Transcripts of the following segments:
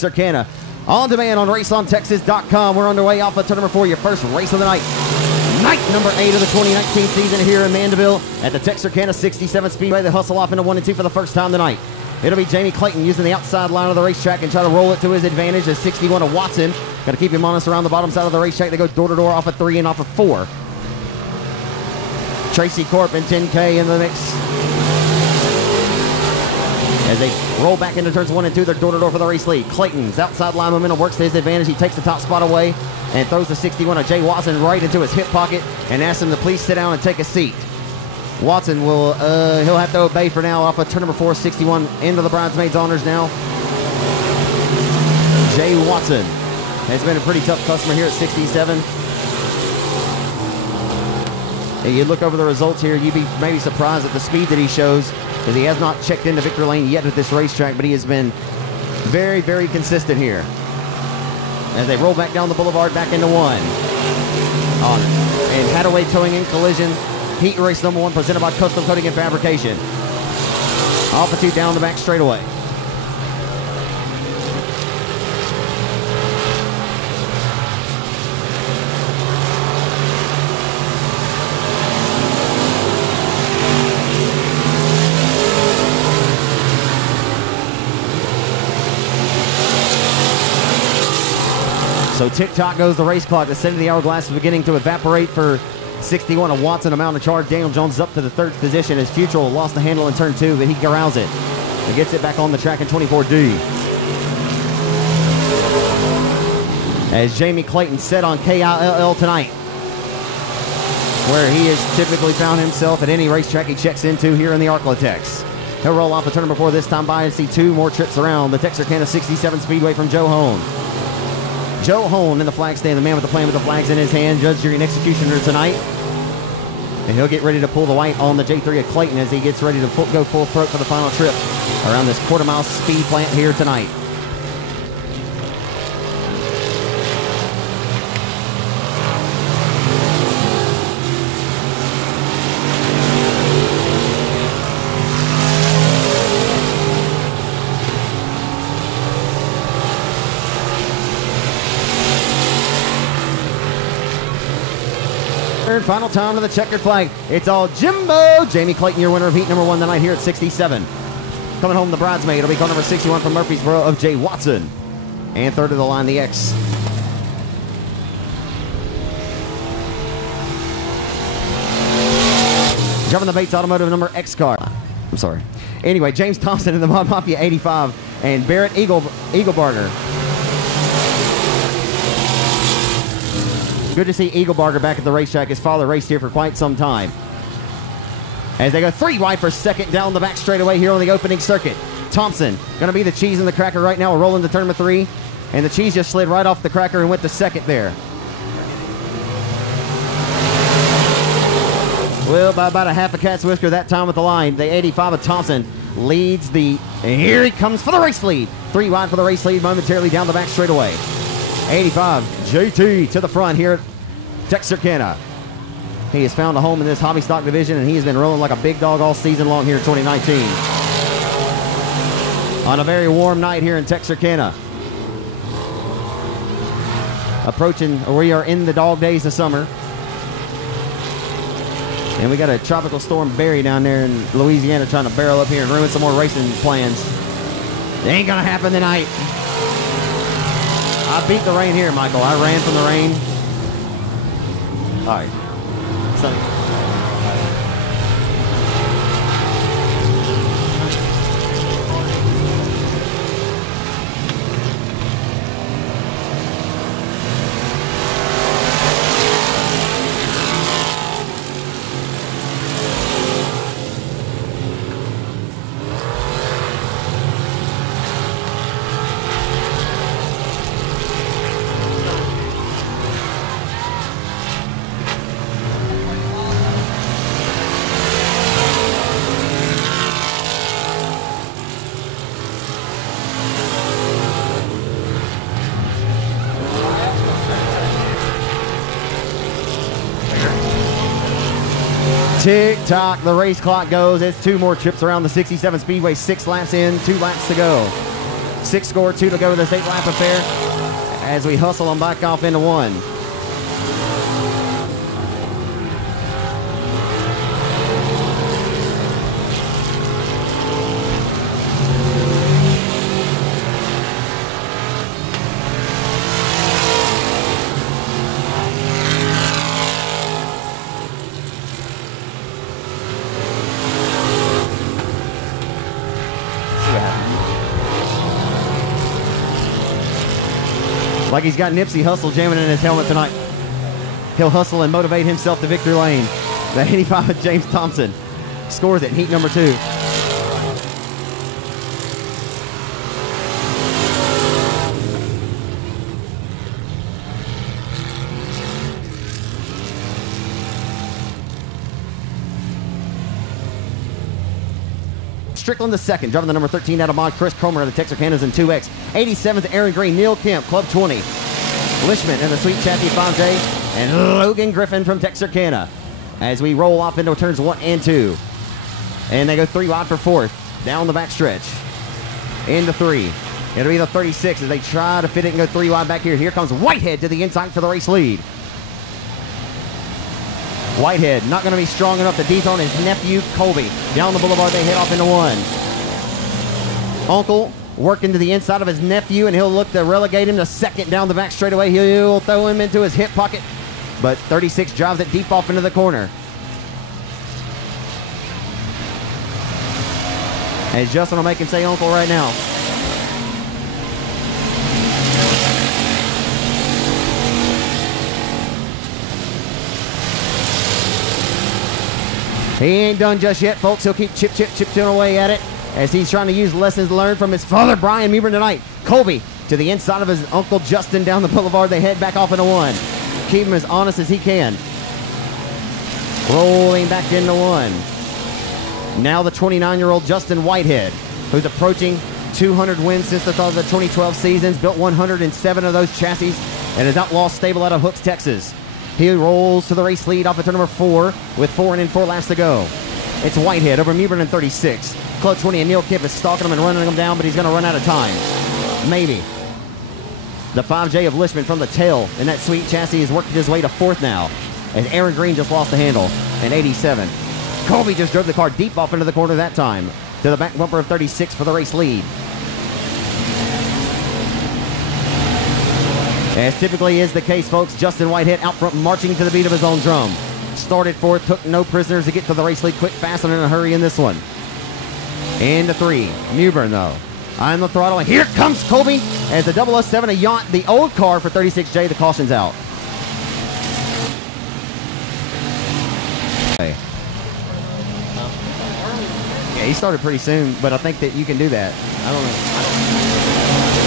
Texarkana. On demand on raceontexas.com. We're underway off of turn number 4, your first race of the night. Night number 8 of the 2019 season here in Mandeville at the Texarkana 67 Speedway. They hustle off into 1 and 2 for the first time tonight. It'll be Jamie Clayton using the outside line of the racetrack and try to roll it to his advantage as 61 of Watson. Got to keep him honest around the bottom side of the racetrack. They go door to door off of 3 and off of 4. Tracy Corp and 10K in the mix. As they roll back into turns 1 and 2, they're door to door for the race lead. Clayton's outside line momentum works to his advantage. He takes the top spot away and throws the 61 of Jay Watson right into his hip pocket and asks him to please sit down and take a seat. Watson will, he'll have to obey for now off of turn number 4, 61 into the bridesmaids honors now. Jay Watson has been a pretty tough customer here at 67. And you look over the results here, you'd be maybe surprised at the speed that he shows, because he has not checked into victory lane yet at this racetrack, but he has been very, very consistent here. As they roll back down the boulevard, back into 1. And Hadaway Towing in collision. Heat race number 1 presented by Custom Coating and Fabrication. Off of 2 down the back straightaway. So tick-tock goes the race clock. The center of the hourglass is beginning to evaporate for 61 of Watson. Amount of charge. Daniel Jones up to the 3rd position as Futural lost the handle in turn 2, but he corrals it. He gets it back on the track in 24D. As Jamie Clayton set on KILL tonight, where he has typically found himself at any racetrack he checks into here in the Arklatex. He'll roll off the turn number 4 this time by and see 2 more trips around the Texarkana 67 Speedway from Joe Hone. Joe Hone in the flag stand, the man with the plan with the flags in his hand, judge, jury, and executioner tonight. And he'll get ready to pull the white on the J3 of Clayton as he gets ready to go full throat for the final trip around this quarter-mile speed plant here tonight. Final time to the checkered flag. It's all Jimbo. Jamie Clayton, your winner of heat number 1 tonight here at 67. Coming home the bridesmaid. It'll be car number 61 from Murfreesboro of Jay Watson. And 3rd of the line, the X. Driving the Bates Automotive number X car. I'm sorry. Anyway, James Thompson in the Mod Mafia 85 and Barrett Eaglebarger. Good to see Eaglebarger back at the racetrack. His father raced here for quite some time. As they go 3 wide for 2nd down the back straightaway here on the opening circuit. Thompson going to be the cheese in the cracker right now. We're rolling to turn number 3. And the cheese just slid right off the cracker and went to 2nd there. Well, by about a half a cat's whisker that time with the line. The 85 of Thompson leads the... And here he comes for the race lead. 3 wide for the race lead momentarily down the back straightaway. 85, JT to the front here at Texarkana. He has found a home in this hobby stock division, and he has been rolling like a big dog all season long here in 2019. On a very warm night here in Texarkana. Approaching, or we are in the dog days of summer. And we got a tropical storm Barry down there in Louisiana trying to barrel up here and ruin some more racing plans. It ain't gonna happen tonight. I beat the rain here, Michael. I ran from the rain. All right. So, tick-tock, the race clock goes. It's 2 more trips around the 67 Speedway, 6 laps in, 2 laps to go. 6 score, 2 to go to this 8-lap affair as we hustle them back off into 1. Like he's got Nipsey Hussle jamming in his helmet tonight. He'll hustle and motivate himself to victory lane. The 85 of James Thompson scores it in heat number 2. Strickland the second, driving the number 13 out of mod. Chris Cromer of the Texarkanas in 2X. 87th, Aaron Green. Neil Kemp, Club 20. Lishman in the Sweet Chassis 5J. And Logan Griffin from Texarkana. As we roll off into turns 1 and 2. And they go 3 wide for 4th. Down the back stretch. Into 3. It'll be the 36 as they try to fit it and go 3 wide back here. Here comes Whitehead to the inside for the race lead. Whitehead not going to be strong enough to dethrone his nephew, Colby. Down the boulevard, they head off into 1. Uncle working to the inside of his nephew, and he'll look to relegate him to 2nd down the back straightaway. He'll throw him into his hip pocket, but 36 drives it deep off into the corner. And Justin will make him say uncle right now. He ain't done just yet, folks. He'll keep chipping away at it as he's trying to use lessons learned from his father, Brian Meeburn, tonight. Colby to the inside of his uncle Justin down the boulevard. They head back off into 1. Keep him as honest as he can. Rolling back into 1. Now the 29-year-old Justin Whitehead, who's approaching 200 wins since the start of the 2012 seasons, built 107 of those chassis at his Outlaw stable out of Hooks, Texas. He rolls to the race lead off of turn number 4 with 4 laps to go. It's Whitehead over Meeburn in 36. Club 20 and Neil Kemp is stalking him and running him down, but he's going to run out of time. Maybe. The 5J of Lishman from the tail in that sweet chassis is working his way to 4th now as Aaron Green just lost the handle in 87. Colby just drove the car deep off into the corner that time to the back bumper of 36 for the race lead. As typically is the case, folks, Justin Whitehead out front marching to the beat of his own drum. Started 4th, took no prisoners to get to the race lead quick, fast, and in a hurry in this one. Into 3. Meeburn, though, on the throttle, and here comes Colby as the 007, a Yacht, the old car for 36J, the caution's out. Okay. Yeah, he started pretty soon, but I think that you can do that. I don't know.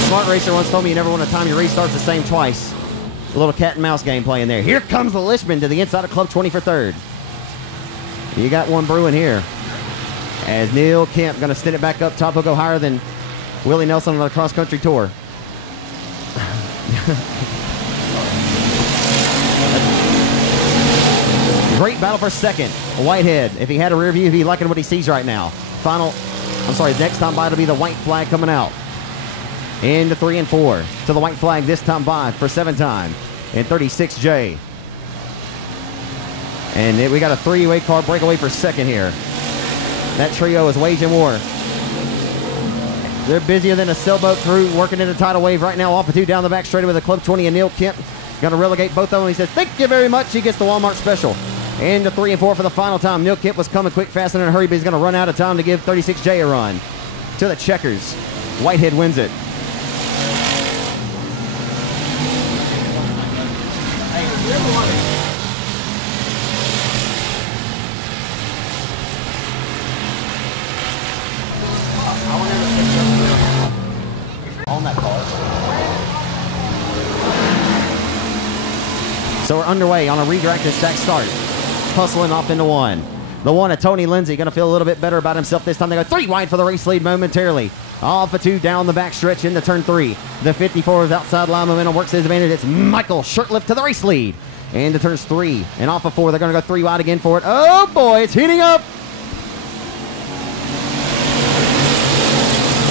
Smart Racer once told me you never want to time your restarts the same twice. A little cat and mouse game playing there. Here comes the Lishman to the inside of Club 20 for 3rd. You got one brewing here. As Neil Kemp going to stint it back up top. He'll go higher than Willie Nelson on the cross-country tour. Great battle for 2nd. Whitehead, if he had a rear view, he'd be liking what he sees right now. Next time by, it'll be the white flag coming out. Into 3 and 4 to the white flag this time by for 7th time in 36J. And we got a 3-way car breakaway for 2nd here. That trio is waging war. They're busier than a sailboat crew working in a tidal wave right now. Off of 2 down the back straight with a Club 20 and Neil Kemp. Going to relegate both of them. He says, thank you very much. He gets the Walmart special. Into 3 and 4 for the final time. Neil Kemp was coming quick, fast, and in a hurry, but he's going to run out of time to give 36J a run. To the checkers. Whitehead wins it. On that car. So we're underway on a redirected stack start. Hustling off into 1. The 1 of Tony Lindsay going to feel a little bit better about himself this time. They go 3 wide for the race lead momentarily. Off of 2 down the back stretch into turn 3. The 54 is outside line momentum works his advantage. It's Michael Shirtlift to the race lead. Into turns 3 and off of 4. They're going to go 3 wide again for it. Oh boy, it's heating up.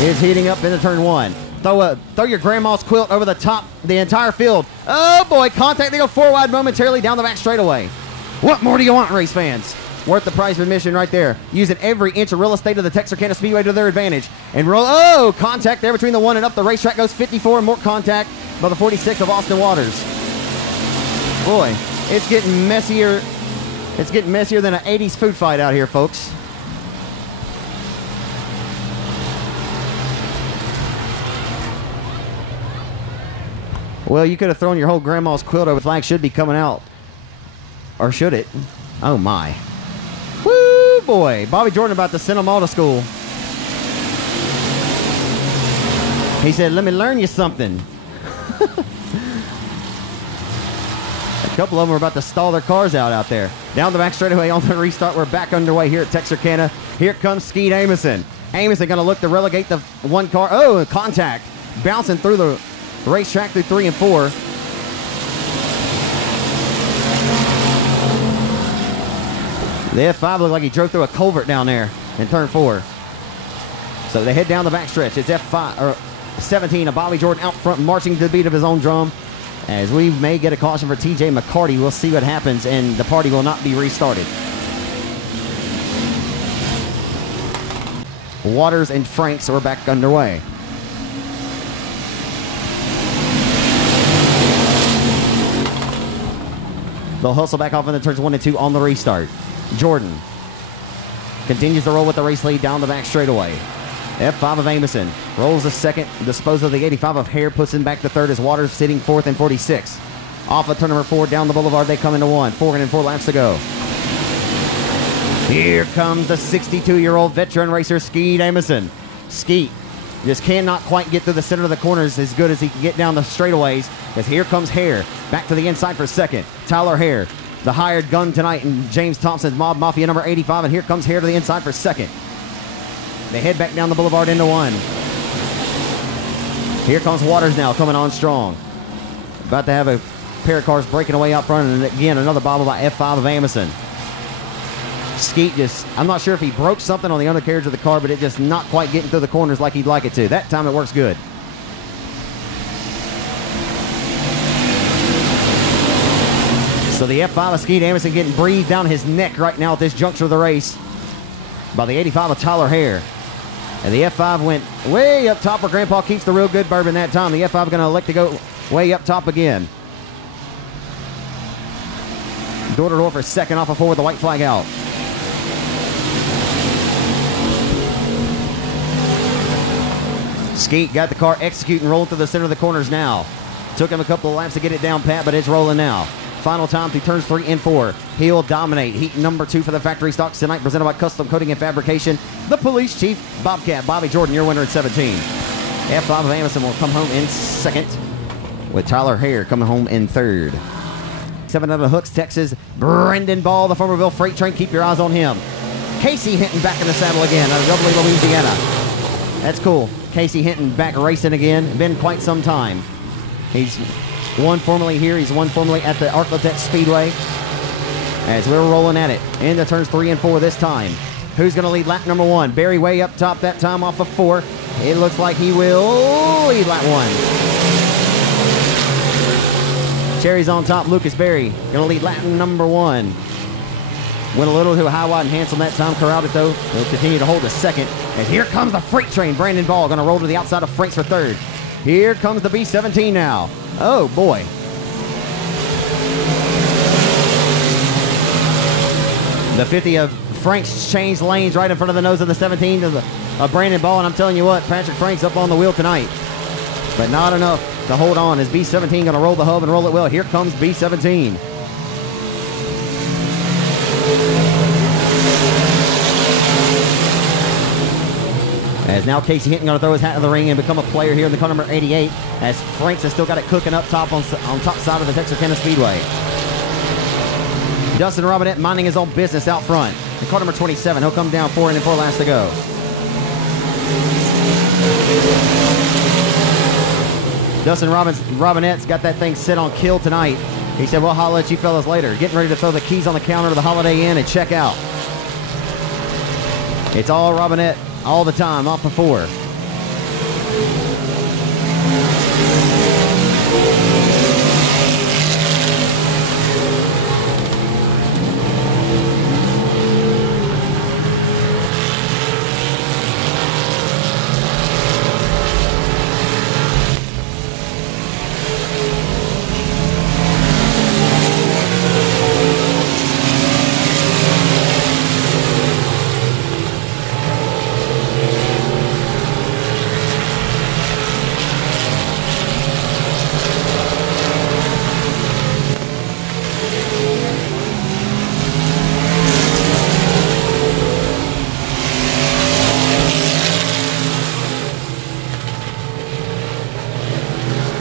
It's heating up into turn 1. Throw your grandma's quilt over the top, the entire field. Oh boy, contact. They go 4 wide momentarily down the back straightaway. What more do you want, race fans? Worth the price of admission right there. Using every inch of real estate of the Texarkana Speedway to their advantage. And roll. Oh, contact there between the 1 and up. The racetrack goes 54 and more contact by the 46 of Austin Waters. Boy, it's getting messier. It's getting messier than an 80s food fight out here, folks. Well, you could have thrown your whole grandma's quilt over. The flag should be coming out. Or should it? Oh, my. Woo, boy. Bobby Jordan about to send them all to school. He said, let me learn you something. A couple of them are about to stall their cars out there. Down the back straightaway on the restart. We're back underway here at Texarkana. Here comes Skeet Amison. Amison going to look to relegate the one car. Oh, contact. Bouncing through the racetrack through 3 and 4. The F5 looked like he drove through a culvert down there in turn 4. So they head down the backstretch. It's F5 or 17 of Bobby Jordan out front, marching to the beat of his own drum. As we may get a caution for TJ McCarty, we'll see what happens, and the party will not be restarted. Waters and Franks are back underway. They'll hustle back off in the turns 1 and 2 on the restart. Jordan continues to roll with the race lead down the back straightaway. F5 of Amison rolls the second, disposes of the 85 of Hare, puts him back to third as Waters sitting 4th and 46. Off of turn number 4 down the boulevard, they come into 1. 4 and 4 laps to go. Here comes the 62-year-old veteran racer, Skeet Amison. Skeet just cannot quite get through the center of the corners as good as he can get down the straightaways. As here comes Hare back to the inside for second. Tyler Hare, the hired gun tonight in James Thompson's Mob Mafia number 85, and here comes Hare to the inside for second. They head back down the boulevard into 1. Here comes Waters now coming on strong. About to have a pair of cars breaking away out front, and again another bobble by F5 of Amison. Skeet just, I'm not sure if he broke something on the undercarriage of the car, but it just not quite getting through the corners like he'd like it to. That time it works good. So the F5 of Skeet Amison getting breathed down his neck right now at this juncture of the race by the 85 of Tyler Hare. And the F5 went way up top where Grandpa keeps the real good bourbon that time. The F5 going to elect to go way up top again. Door-to-door for second off of 4 with the white flag out. Skeet got the car executing, rolling through the center of the corners now. Took him a couple of laps to get it down pat, but it's rolling now. Final time through turns 3 and 4. He'll dominate. Heat number 2 for the factory stocks tonight, presented by Custom Coating and Fabrication. The Police Chief, Bobcat, Bobby Jordan, your winner at 17. F5 of Amison will come home in second, with Tyler Hare coming home in third. 7 out of Hooks, Texas, Brendan Ball, the Farmerville Freight Train. Keep your eyes on him. Casey Hinton back in the saddle again out of Doubly, Louisiana. That's cool. Casey Hinton back racing again. Been quite some time. He's won formally here. He's won formally at the Arclitect Speedway. As we're rolling at it. Into turns 3 and 4 this time. Who's going to lead lap number 1? Barry way up top that time off of 4. It looks like he will lead lap 1. Cherries on top. Lucas Berry going to lead lap number 1. Went a little too high, wide, and handsome that time. Corralled it, though. Will continue to hold a second. And here comes the freight train. Brandon Ball going to roll to the outside of Franks for third. Here comes the B-17 now. Oh, boy. The 50 of Franks changed lanes right in front of the nose of the 17 of Brandon Ball. And I'm telling you what, Patrick Franks up on the wheel tonight. But not enough to hold on. Is B-17 going to roll the hub and roll it well? Here comes B-17. As now Casey Hinton going to throw his hat in the ring and become a player here in the car number 88, as Franks has still got it cooking up top on top side of the Texarkana Speedway. Dustin Robinette minding his own business out front. In car number 27, he'll come down 4 and 4 laps to go. Dustin Robinette's got that thing set on kill tonight. He said, well, I'll let you fellas later. Getting ready to throw the keys on the counter to the Holiday Inn and check out. It's all Robinette all the time, off the 4.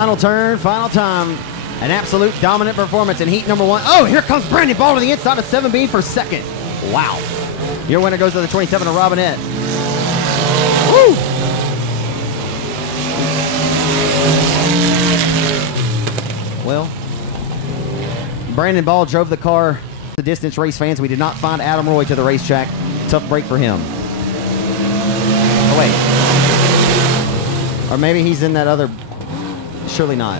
Final turn, final time. An absolute dominant performance in heat number 1. Oh, here comes Brandon Ball to the inside of 7B for second. Wow. Your winner goes to the 27 of Robinette. Woo! Well, Brandon Ball drove the car. The distance race fans, we did not find Adam Roy to the racetrack. Tough break for him. Oh, wait. Or maybe he's in that other. Surely not.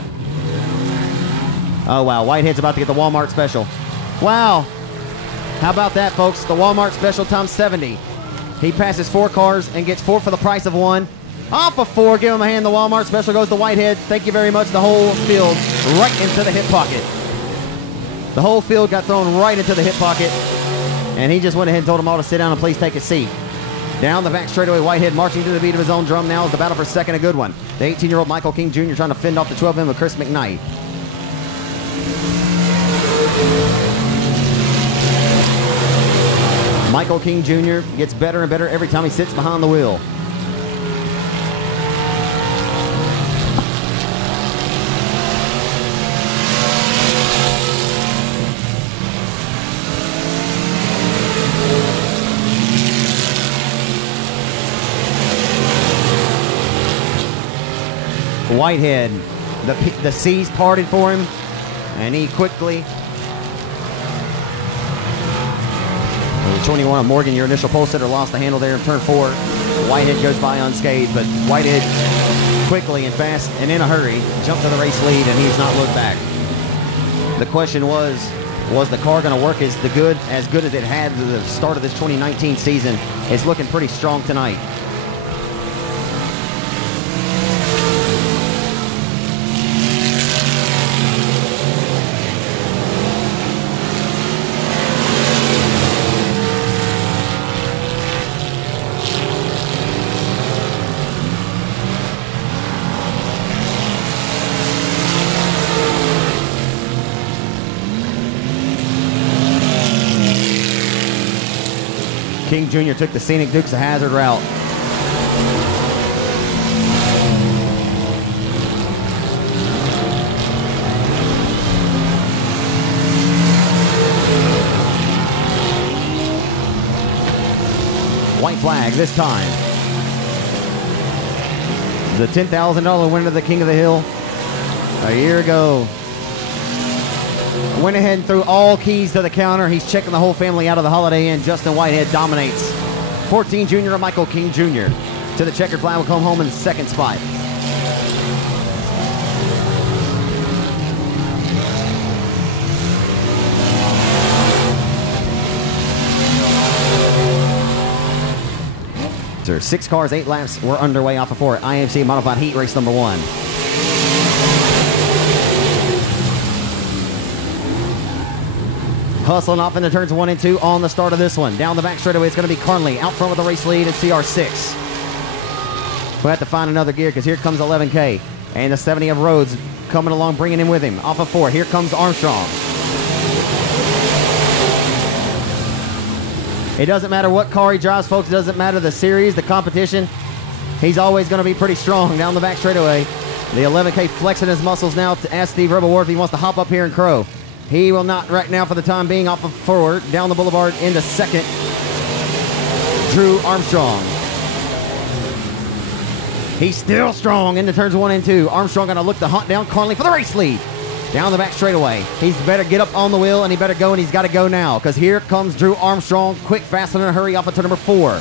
Oh, wow. Whitehead's about to get the Walmart special. Wow. How about that, folks? The Walmart special times 70. He passes 4 cars and gets 4 for the price of 1. Off of 4. Give him a hand. The Walmart special goes to Whitehead. Thank you very much. The whole field right into the hip pocket. The whole field got thrown right into the hip pocket. And he just went ahead and told them all to sit down and please take a seat. Down the back straightaway, Whitehead marching to the beat of his own drum now is the battle for second, a good one. The 18-year-old Michael King Jr. trying to fend off the 12M of Chris McKnight. Michael King Jr. gets better and better every time he sits behind the wheel. Whitehead, the seas parted for him, and he quickly. 21 of Morgan, your initial pole sitter, lost the handle there in turn 4. Whitehead goes by unscathed, but Whitehead quickly and fast and in a hurry jumped to the race lead, and he's not looked back. The question was the car going to work as good as it had at the start of this 2019 season? It's looking pretty strong tonight. King Jr. took the scenic Dukes of Hazzard route. White flag this time. The $10,000 winner of the King of the Hill a year ago. Went ahead and threw all keys to the counter. He's checking the whole family out of the Holiday Inn. Justin Whitehead dominates. 14 Junior and Michael King Jr. to the checkered flag will come home in the second spot. So 6 cars, 8 laps were underway off of 4 at IMC Modified Heat Race number 1. Hustling off into turns 1 and 2 on the start of this one. Down the back straightaway, it's going to be Carnley out front with the race lead and CR6. We'll have to find another gear because here comes 11K. And the 70 of Rhodes coming along, bringing him with him. Off of 4, here comes Armstrong. It doesn't matter what car he drives, folks. It doesn't matter the series, the competition. He's always going to be pretty strong down the back straightaway. The 11K flexing his muscles now to ask Steve Rebel if he wants to hop up here and crow. He will not right now for the time being. Off of forward, down the boulevard into second. Drew Armstrong. He's still strong into turns 1 and 2. Armstrong going to look to hunt down Carnley for the race lead. Down the back straightaway. He's better get up on the wheel, and he better go, and he's got to go now because here comes Drew Armstrong. Quick, fast, and in a hurry off of turn number 4.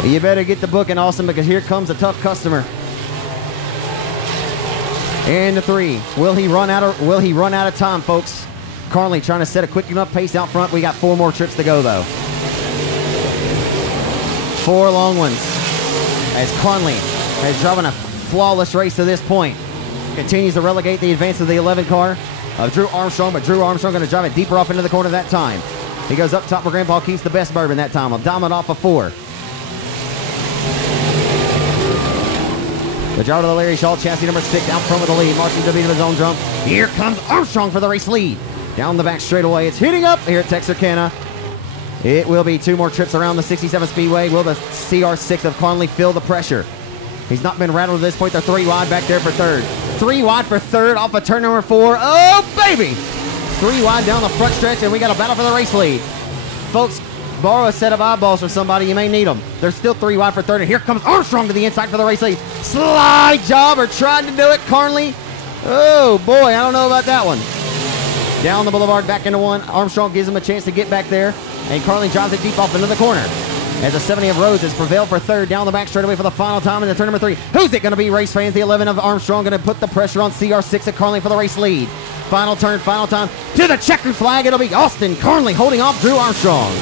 You better get the booking, Austin, because here comes a tough customer. And the 3. Will he run out of time, folks? Carnley trying to set a quick enough pace out front. We got 4 more trips to go, though. 4 long ones. As Carnley has driven a flawless race to this point. Continues to relegate the advance of the 11 car of Drew Armstrong, but Drew Armstrong going to drive it deeper off into the corner that time. He goes up top where Grandpa keeps the best bourbon that time. Dominant off of 4. The driver of the Larry Shaw, chassis number 6, out front with the lead, marching to the beat of his own drum. Here comes Armstrong for the race lead. Down the back straightaway, it's heating up here at Texarkana. It will be 2 more trips around the 67 Speedway. Will the CR6 of Conley feel the pressure? He's not been rattled at this point. They're 3 wide back there for third. 3 wide for third off of turn number 4. Oh, baby! 3 wide down the front stretch, and we got a battle for the race lead. Folks, borrow a set of eyeballs from somebody. You may need them. They're still 3 wide for third, and here comes Armstrong to the inside for the race lead. Slide job, or tried to do it. Conley. Oh, boy, I don't know about that one. Down the boulevard, back into 1. Armstrong gives him a chance to get back there. And Carley drives it deep off into the corner. As the 70 of Rose has prevailed for third down the back straightaway for the final time in the turn number 3. Who's it going to be, race fans? The 11 of Armstrong going to put the pressure on CR6 at Carley for the race lead. Final turn, final time. To the checkered flag, it'll be Austin Carley holding off Drew Armstrong.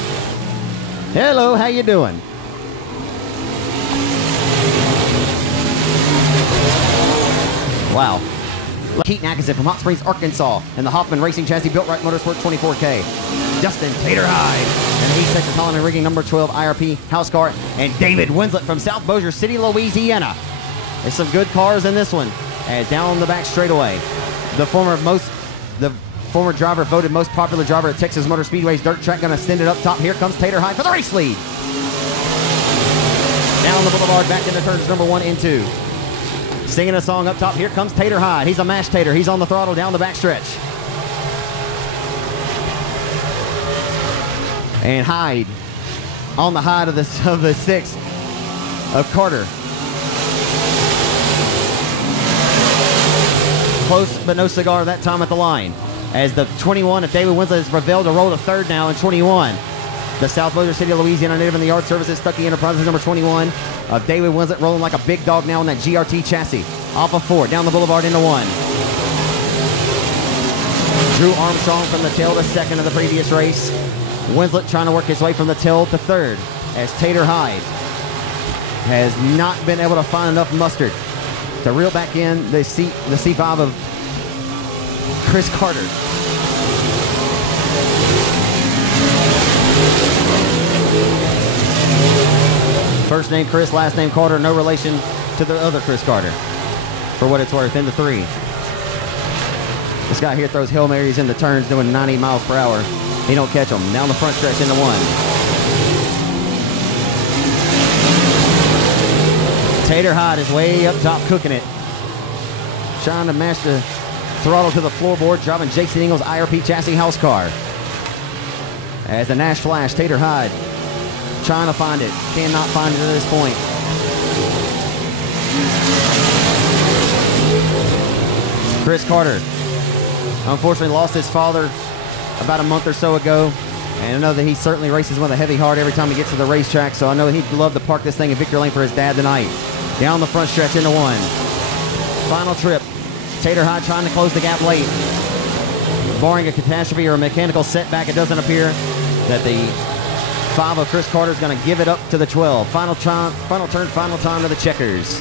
Hello, how you doing? Wow. Keaton Atkinson from Hot Springs, Arkansas, and the Hoffman Racing Chassis Built Right Motorsport 24K. Justin Tater Hyde, and East Texas Holland and Rigging number 12 IRP House Car, and David Winslet from South Bossier City, Louisiana. There's some good cars in this one. As down the back straightaway, the former driver voted most popular driver at Texas Motor Speedway's dirt track, going to send it up top. Here comes Tater Hyde for the race lead. Down the boulevard, back into turns number 1 and 2. Singing a song up top, here comes Tater Hyde. He's a mashed tater. He's on the throttle down the backstretch. And Hyde on the hide of the 6 of Carter. Close but no cigar that time at the line. As the 21 of David Winslet has prevailed to roll to third now in 21. The South Bossier City, Louisiana native in the yard services, Stuckey Enterprises number 21 of David Winslet rolling like a big dog now in that GRT chassis. Off of 4, down the boulevard into 1. Drew Armstrong from the tail to second of the previous race. Winslet trying to work his way from the tail to third as Tater Hyde has not been able to find enough mustard to reel back in the C5 of Chris Carter. First name Chris, last name Carter, no relation to the other Chris Carter, for what it's worth, into 3. This guy here throws Hail Marys in the turns doing 90 miles per hour. He don't catch them. Down the front stretch into 1. Tater Hyde is way up top cooking it. Trying to match the throttle to the floorboard, driving Jason Ingles' IRP chassis house car. As the Nash Flash, Tater Hyde trying to find it. Cannot find it at this point. Chris Carter unfortunately lost his father about a month or so ago. And I know that he certainly races with a heavy heart every time he gets to the racetrack. So I know he'd love to park this thing in Victory Lane for his dad tonight. Down the front stretch into 1. Final trip. Tater Hyde trying to close the gap late. Barring a catastrophe or a mechanical setback, it doesn't appear that the 5 of Chris Carter is going to give it up to the 12. Final turn, final time to the checkers.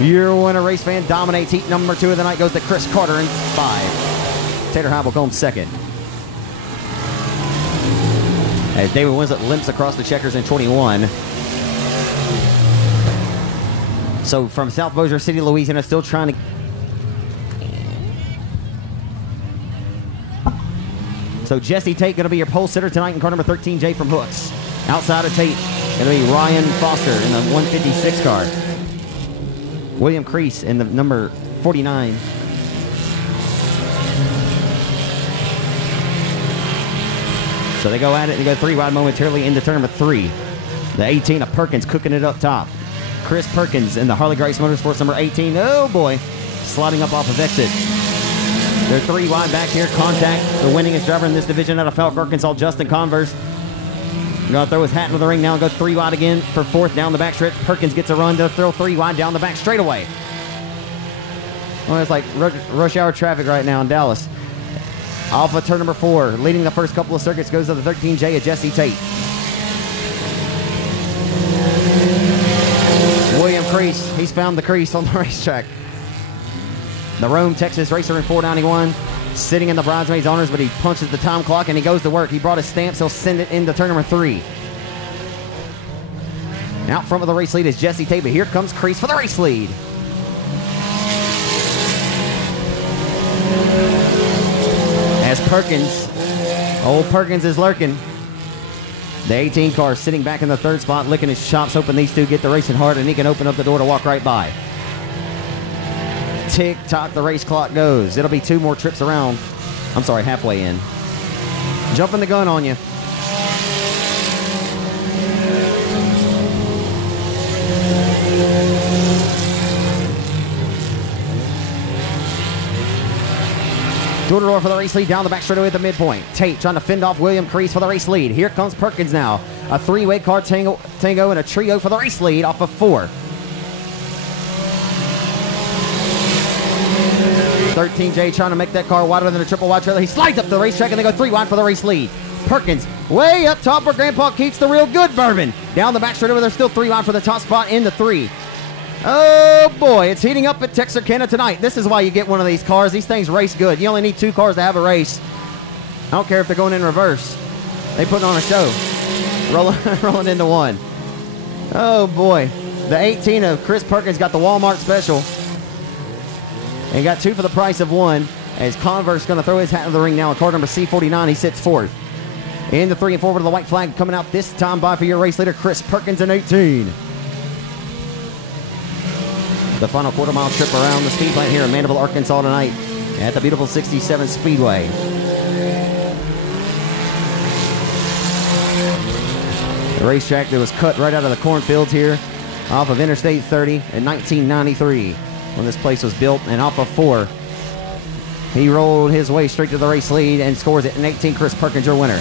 Your winner, race fan, dominates heat number 2 of the night, goes to Chris Carter in 5. Tater Hyde will go home second. As David Winslet limps across the checkers in 21. So from South Bossier City, Louisiana, still trying to... So Jesse Tate going to be your pole sitter tonight in car number 13, Jay from Hooks. Outside of Tate, going to be Ryan Foster in the 156 car. William Crease in the number 49. So they go at it. They go 3 wide momentarily into turn number 3. The 18 of Perkins cooking it up top. Chris Perkins in the Harley Grace Motorsports number 18. Oh boy, sliding up off of exit. They're 3 wide back here. Contact, the winningest driver in this division out of Falk, Arkansas, Justin Converse. Going to throw his hat into the ring now and go 3 wide again for 4th down the back stretch. Perkins gets a run to throw 3 wide down the back straightaway. Well, it's like rush hour traffic right now in Dallas. Off of turn number 4, leading the first couple of circuits, goes to the 13J of Jesse Tate. William Crease, he's found the crease on the racetrack. The Rome, Texas racer in 491, sitting in the bridesmaids' honors, but he punches the time clock and he goes to work. He brought his stamps, he'll send it into turn number 3. Out front with the race lead is Jesse Tate, but here comes Crease for the race lead. As Perkins, old Perkins is lurking. The 18 car sitting back in the third spot, licking his chops, hoping these two get the racing hard and he can open up the door to walk right by. Tick-tock, the race clock goes. It'll be 2 more trips around. I'm sorry, halfway in. Jumping the gun on you. Door for the race lead down the back straightaway at the midpoint. Tate trying to fend off William Crease for the race lead. Here comes Perkins now. A 3-way car tango and a trio for the race lead off of 4. 13J trying to make that car wider than a triple wide trailer. He slides up the racetrack and they go 3 wide for the race lead. Perkins way up top where Grandpa keeps the real good bourbon. Down the back straightaway, they're still 3 wide for the top spot in the 3. Oh boy, it's heating up at Texarkana tonight. This is why you get one of these cars. These things race good. You only need 2 cars to have a race. I don't care if they're going in reverse. They putting on a show. Rolling into 1. Oh boy. The 18 of Chris Perkins got the Walmart special. And got 2 for the price of 1. As Converse going to throw his hat in the ring now. In car number C49, he sits 4th. In the 3 and 4 with the white flag coming out this time by for your race leader, Chris Perkins in 18. The final quarter-mile trip around the speed plant here in Mandeville, Arkansas tonight at the beautiful 67 Speedway. The racetrack that was cut right out of the cornfields here off of Interstate 30 in 1993 when this place was built, and off of 4. He rolled his way straight to the race lead and scores it in 18. Chris Perkins, your winner.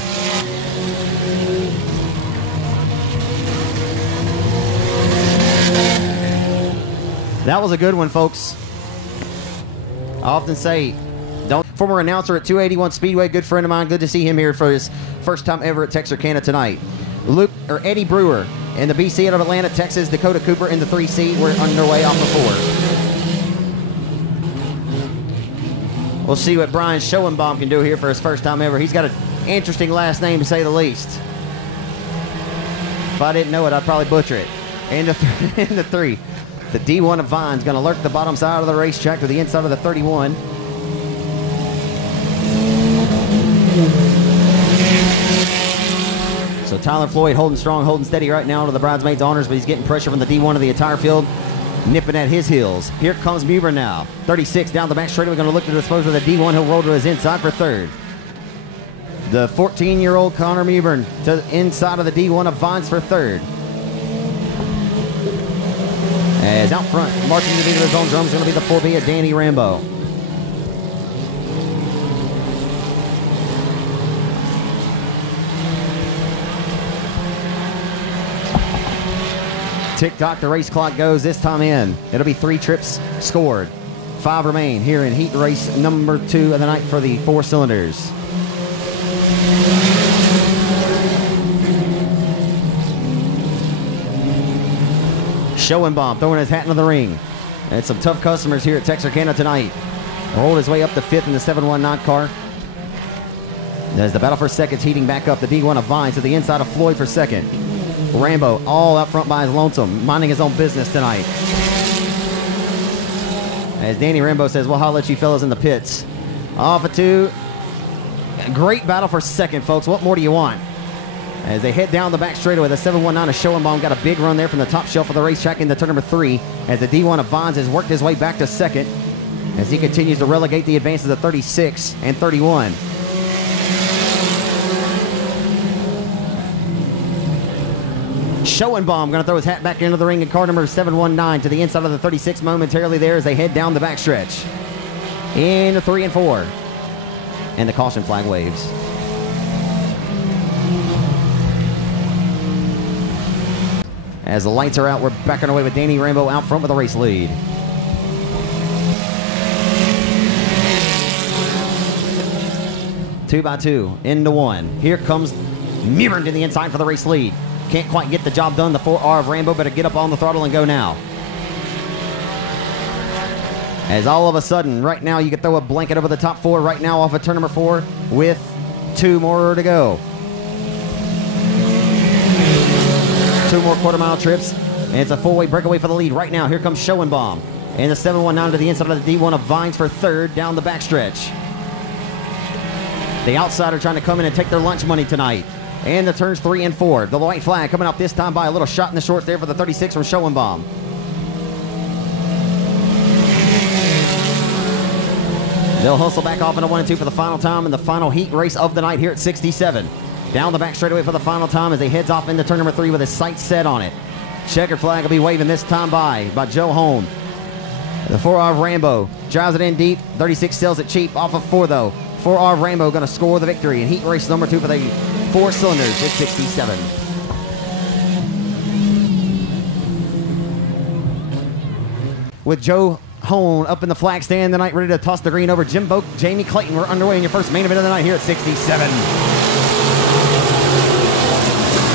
That was a good one, folks. I often say, former announcer at 281 Speedway, good friend of mine. Good to see him here for his first time ever at Texarkana tonight. Eddie Brewer in the BC out of Atlanta, Texas. Dakota Cooper in the 3C. We're underway off of 4. We'll see what Brian Schoenbaum can do here for his first time ever. He's got an interesting last name, to say the least. If I didn't know it, I'd probably butcher it. In the 3. The D1 of Vine's going to lurk the bottom side of the racetrack to the inside of the 31. So Tyler Floyd holding strong, holding steady right now to the bridesmaids' honors, but he's getting pressure from the D1 of the entire field, nipping at his heels. Here comes Muber now. 36 down the back straight. We're going to look to dispose of the D1. He'll roll to his inside for 3rd. The 14-year-old Connor Mewburn to the inside of the D1 of Vines for 3rd. As out front, marching to the beat of his own drums, going to be the 4B of Danny Rambo. Tick-tock, the race clock goes this time in. It'll be 3 trips scored. 5 remain here in heat race number 2 of the night for the 4 cylinders. Schoenbaum throwing his hat into the ring. And some tough customers here at Texarkana tonight. Rolled his way up to 5th in the 719 car. As the battle for second's heating back up, the D1 of Vines to the inside of Floyd for 2nd. Rambo all up front by his lonesome, minding his own business tonight. As Danny Rambo says, well, I'll let you fellas in the pits. Off of 2. Great battle for 2nd, folks. What more do you want? As they head down the back straightaway, the 719 of Schoenbaum got a big run there from the top shelf of the racetrack into turn number 3, as the D1 of Vines has worked his way back to 2nd as he continues to relegate the advances of 36 and 31. Schoenbaum going to throw his hat back into the ring in car number 719 to the inside of the 36 momentarily there as they head down the backstretch. In the 3 and 4. And the caution flag waves. As the lights are out, we're backing away with Danny Rambo out front with the race lead. Two by 2 into 1. Here comes Mewburn to the inside for the race lead. Can't quite get the job done. The 4R of Rambo better get up on the throttle and go now. As all of a sudden, right now, you can throw a blanket over the top 4 right now off of turn number 4 with 2 more to go. 2 more quarter-mile trips, and it's a 4-way breakaway for the lead right now. Here comes Schoenbaum. And the 719 to the inside of the D1 of Vines for 3rd down the backstretch. The outsider trying to come in and take their lunch money tonight. in the turns 3 and 4. The white flag coming out this time by a little shot in the shorts there for the 36 from Schoenbaum. They'll hustle back off into 1 and 2 for the final time in the final heat race of the night here at 67. Down the back straightaway for the final time as he heads off into turn number 3 with his sights set on it. Checkered flag will be waving this time by Joe Hone. The 4R of Rambo drives it in deep. 36 sails it cheap off of 4 though. 4R of Rambo going to score the victory in heat race number 2 for the 4 cylinders at 67. With Joe Hone up in the flag stand tonight, ready to toss the green over Jamie Clayton. We're underway in your first main event of the night here at 67.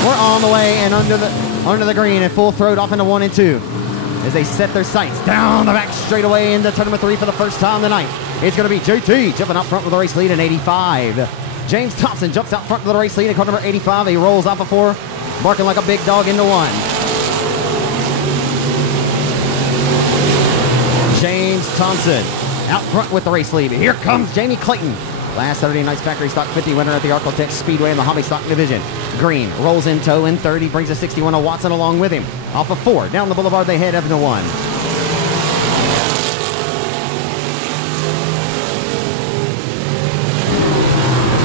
We're on the way and under the green and full throat off into 1 and 2 as they set their sights down the back straightaway into turn number 3 for the first time tonight. It's going to be JT jumping out front with the race lead in 85. James Thompson jumps out front with the race lead in car number 85. He rolls off of 4, barking like a big dog into 1. James Thompson out front with the race lead. Here comes Jamie Clayton. Last Saturday night's Factory Stock 50 winner at the Arcotech Speedway in the Hobby Stock Division. Green rolls in tow in 30, brings a 61 of Watson along with him. Off of 4, down the boulevard they head up into 1.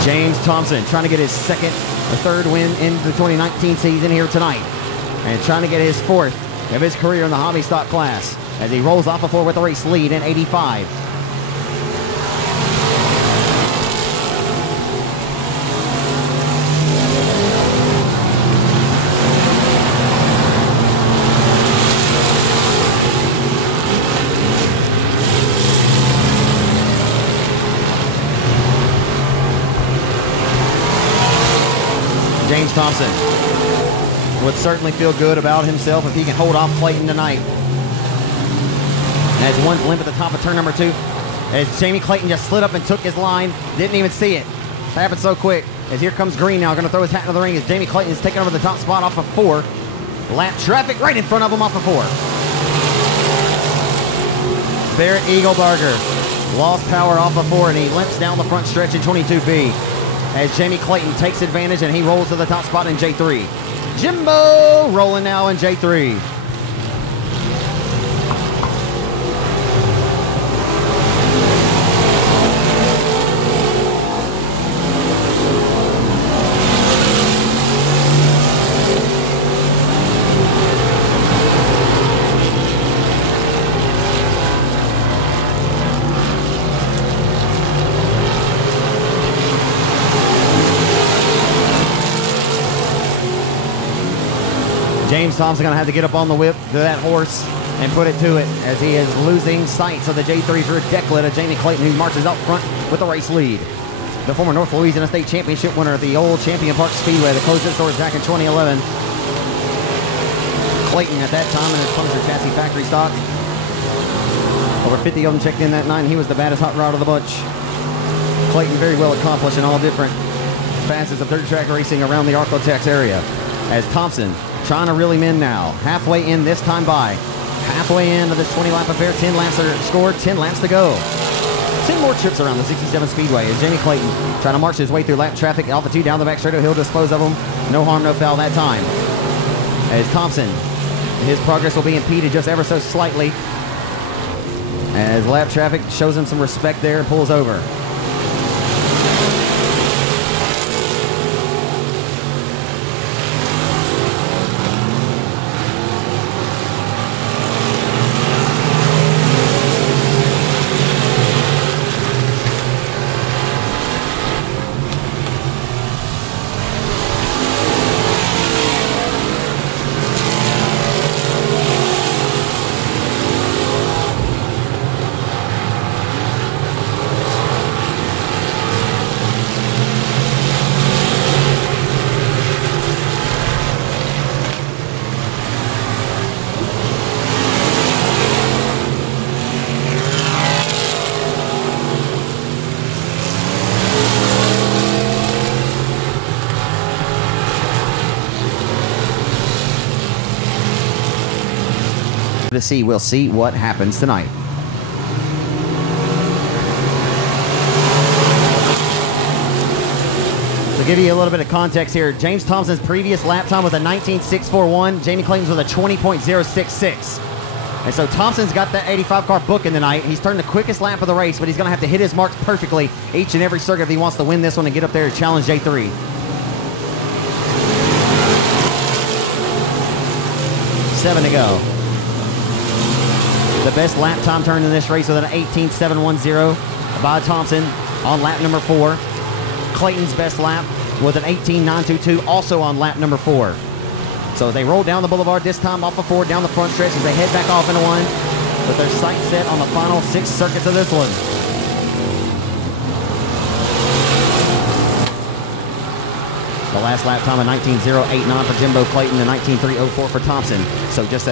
James Thompson trying to get his second or third win in the 2019 season here tonight. And trying to get his 4th of his career in the Hobby Stock class as he rolls off of 4 with the race lead in 85. James Thompson would certainly feel good about himself if he can hold off Clayton tonight. As one's limp at the top of turn number 2. As Jamie Clayton just slid up and took his line. Didn't even see it. Happened so quick. As here comes Green now, going to throw his hat into the ring as Jamie Clayton is taking over the top spot off of 4. Lap traffic right in front of him off of 4. Barrett Eaglebarger lost power off of 4 and he limps down the front stretch in 22B. As Jamie Clayton takes advantage and he rolls to the top spot in J3. Jimbo rolling now in J3. James Thompson going to have to get up on the whip to that horse and put it to it as he is losing sight of the J3 Drew Declan of Jamie Clayton, who marches out front with the race lead. The former North Louisiana State Championship winner at the old Champion Park Speedway that closed its doors back in 2011. Clayton at that time in his Punisher chassis factory stock. Over 50 of them checked in that night, and he was the baddest hot rod of the bunch. Clayton very well accomplished in all different facets of dirt track racing around the Arcotech area. As Thompson trying to reel him in now. Halfway in this time by. Halfway into this 20-lap affair. 10 laps are scored. 10 laps to go. 10 more trips around the 67 Speedway as Jamie Clayton trying to march his way through lap traffic. Alpha 2 down the back straight. He'll dispose of them. No harm, no foul that time. As Thompson, his progress will be impeded just ever so slightly as lap traffic shows him some respect there and pulls over. To see, we'll see what happens tonight. give you a little bit of context here. James Thompson's previous lap time was a 19.641. Jamie Clayton's was a 20.066. And so Thompson's got that 85 car booking tonight. He's turned the quickest lap of the race, but he's going to have to hit his marks perfectly each and every circuit if he wants to win this one and get up there to challenge J3. 7 to go. The best lap time turned in this race with an 18.710 by Thompson on lap number 4. Clayton's best lap was an 18.922 also on lap number 4. So as they roll down the boulevard, this time off of 4 down the front stretch as they head back off into 1 with their sights set on the final 6 circuits of this one. The last lap time of 19.089 for Jimbo Clayton and 19.304 for Thompson. So just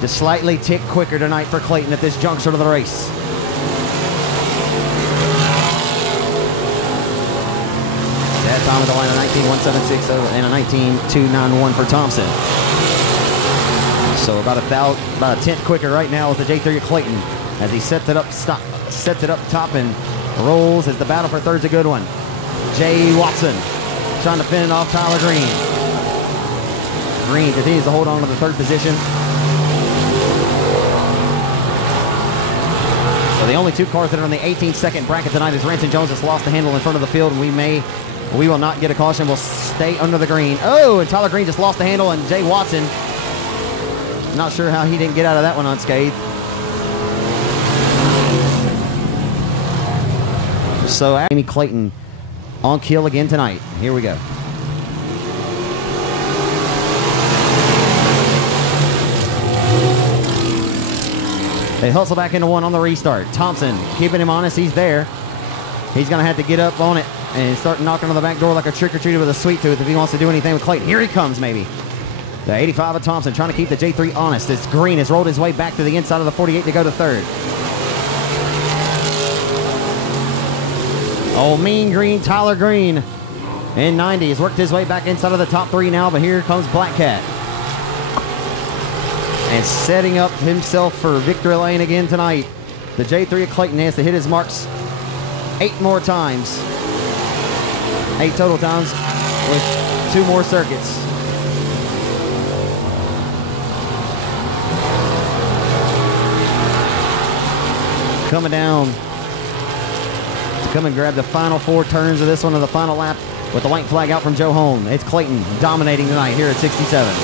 just slightly tick quicker tonight for Clayton at this juncture of the race. That time of the line of 19.1760 and a 19.291 for Thompson. So about a tenth quicker right now with the J3 of Clayton as he sets it up top and rolls as the battle for third's a good one. Jay Watson trying to fend off Tyler Green. Green continues to hold on to the 3rd position. So the only 2 cars that are on the 18-second bracket tonight is Ranson Jones has lost the handle in front of the field, and we will not get a caution. We'll stay under the green. Oh, and Tyler Green just lost the handle, and Jay Watson, not sure how he didn't get out of that one unscathed. So Amy Clayton on kill again tonight. Here we go. They hustle back into 1 on the restart. Thompson keeping him honest. He's there. He's going to have to get up on it and start knocking on the back door like a trick-or-treater with a sweet tooth if he wants to do anything with Clayton. Here he comes, maybe. The 85 of Thompson trying to keep the J3 honest. This Green has rolled his way back to the inside of the 48 to go to 3rd. Oh, mean Green, Tyler Green in 90 has worked his way back inside of the top 3 now, but here comes Black Cat. And setting up himself for victory lane again tonight. The J3 of Clayton has to hit his marks 8 more times. 8 total times with 2 more circuits. Coming down to come and grab the final 4 turns of this one of the final lap with the white flag out from Joe Holden. It's Clayton dominating tonight here at 67.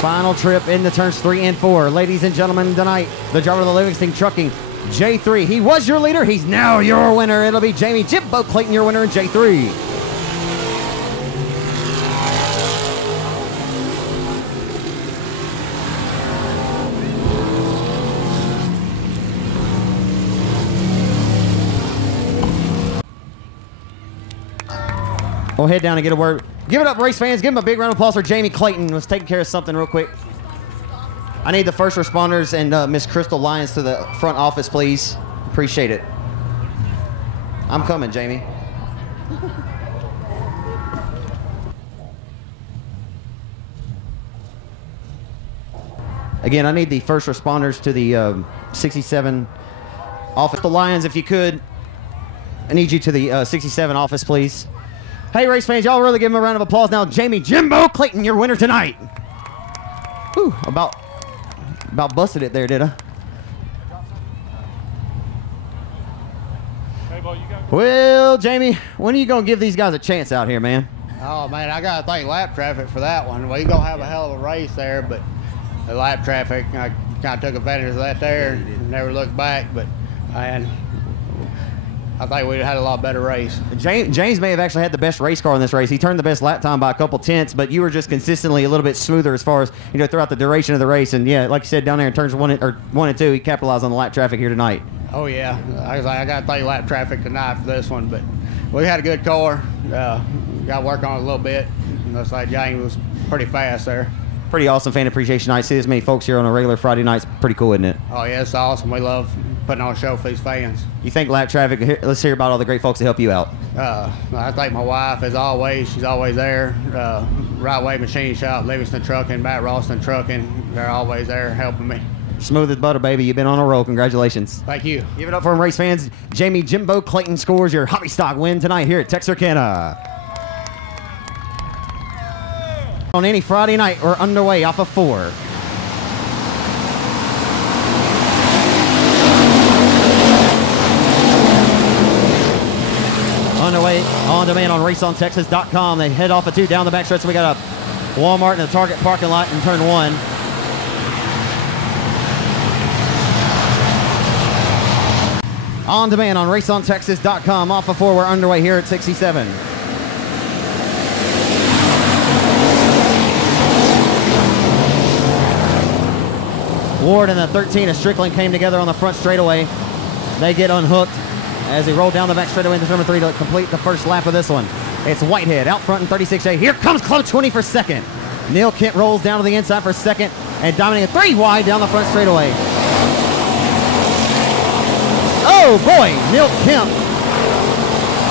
Final trip into turns 3 and 4. Ladies and gentlemen, tonight, the driver of the Livingston Trucking, J3. He was your leader. He's now your winner. It'll be Jamie Jimbo Clayton, your winner in J3. We'll head down and get a word. Give it up, race fans. Give him a big round of applause for Jamie Clayton. Let's take care of something real quick. I need the first responders and Miss Crystal Lyons to the front office, please. Appreciate it. I'm coming, Jamie. Again, I need the first responders to the 67 office. The Lions, if you could. I need you to the 67 office, please. Hey, race fans, y'all really give him a round of applause now. Jamie Jimbo Clayton, your winner tonight. Whew, about busted it there, did I? Well, Jamie, when are you going to give these guys a chance out here, man? Oh, man, I got to thank lap traffic for that one. Well, you're going to have a hell of a race there, but the lap traffic, I kind of took advantage of that there and never looked back, but man, I think we had a lot better race. James may have actually had the best race car in this race. He turned the best lap time by a couple tenths, but you were just consistently a little bit smoother as far as, you know, throughout the duration of the race. And yeah, like you said, down there in turns 1 and 2, he capitalized on the lap traffic here tonight. Oh yeah, I got to thank lap traffic tonight for this one, but we had a good car. Got to work on it a little bit. Looks like James was pretty fast there. Pretty awesome fan appreciation night. See this many folks here on a regular Friday night. It's pretty cool, isn't it? Oh yeah, it's awesome. We love putting on a show for these fans. You think lap traffic? Let's hear about all the great folks that help you out. I thank my wife, as always. She's always there. Right Way Machine Shop, Livingston Trucking, Matt Ralston Trucking. They're always there helping me. Smooth as butter, baby. You've been on a roll. Congratulations. Thank you. Give it up for him, race fans. Jamie Jimbo Clayton scores your hobby stock win tonight here at Texarkana. On any Friday night, we're underway off of 4. Underway on demand on raceontexas.com. They head off of 2 down the backstretch. So we got a Walmart in the Target parking lot in turn 1. On demand on raceontexas.com. Off of 4, we're underway here at 67. Ward and the 13 of Strickland came together on the front straightaway. They get unhooked as they roll down the back straightaway into number 3 to complete the first lap of this one. It's Whitehead out front in 36A. Here comes Club 20 for second. Neil Kent rolls down to the inside for second and dominating 3 wide down the front straightaway. Oh boy, Neil Kemp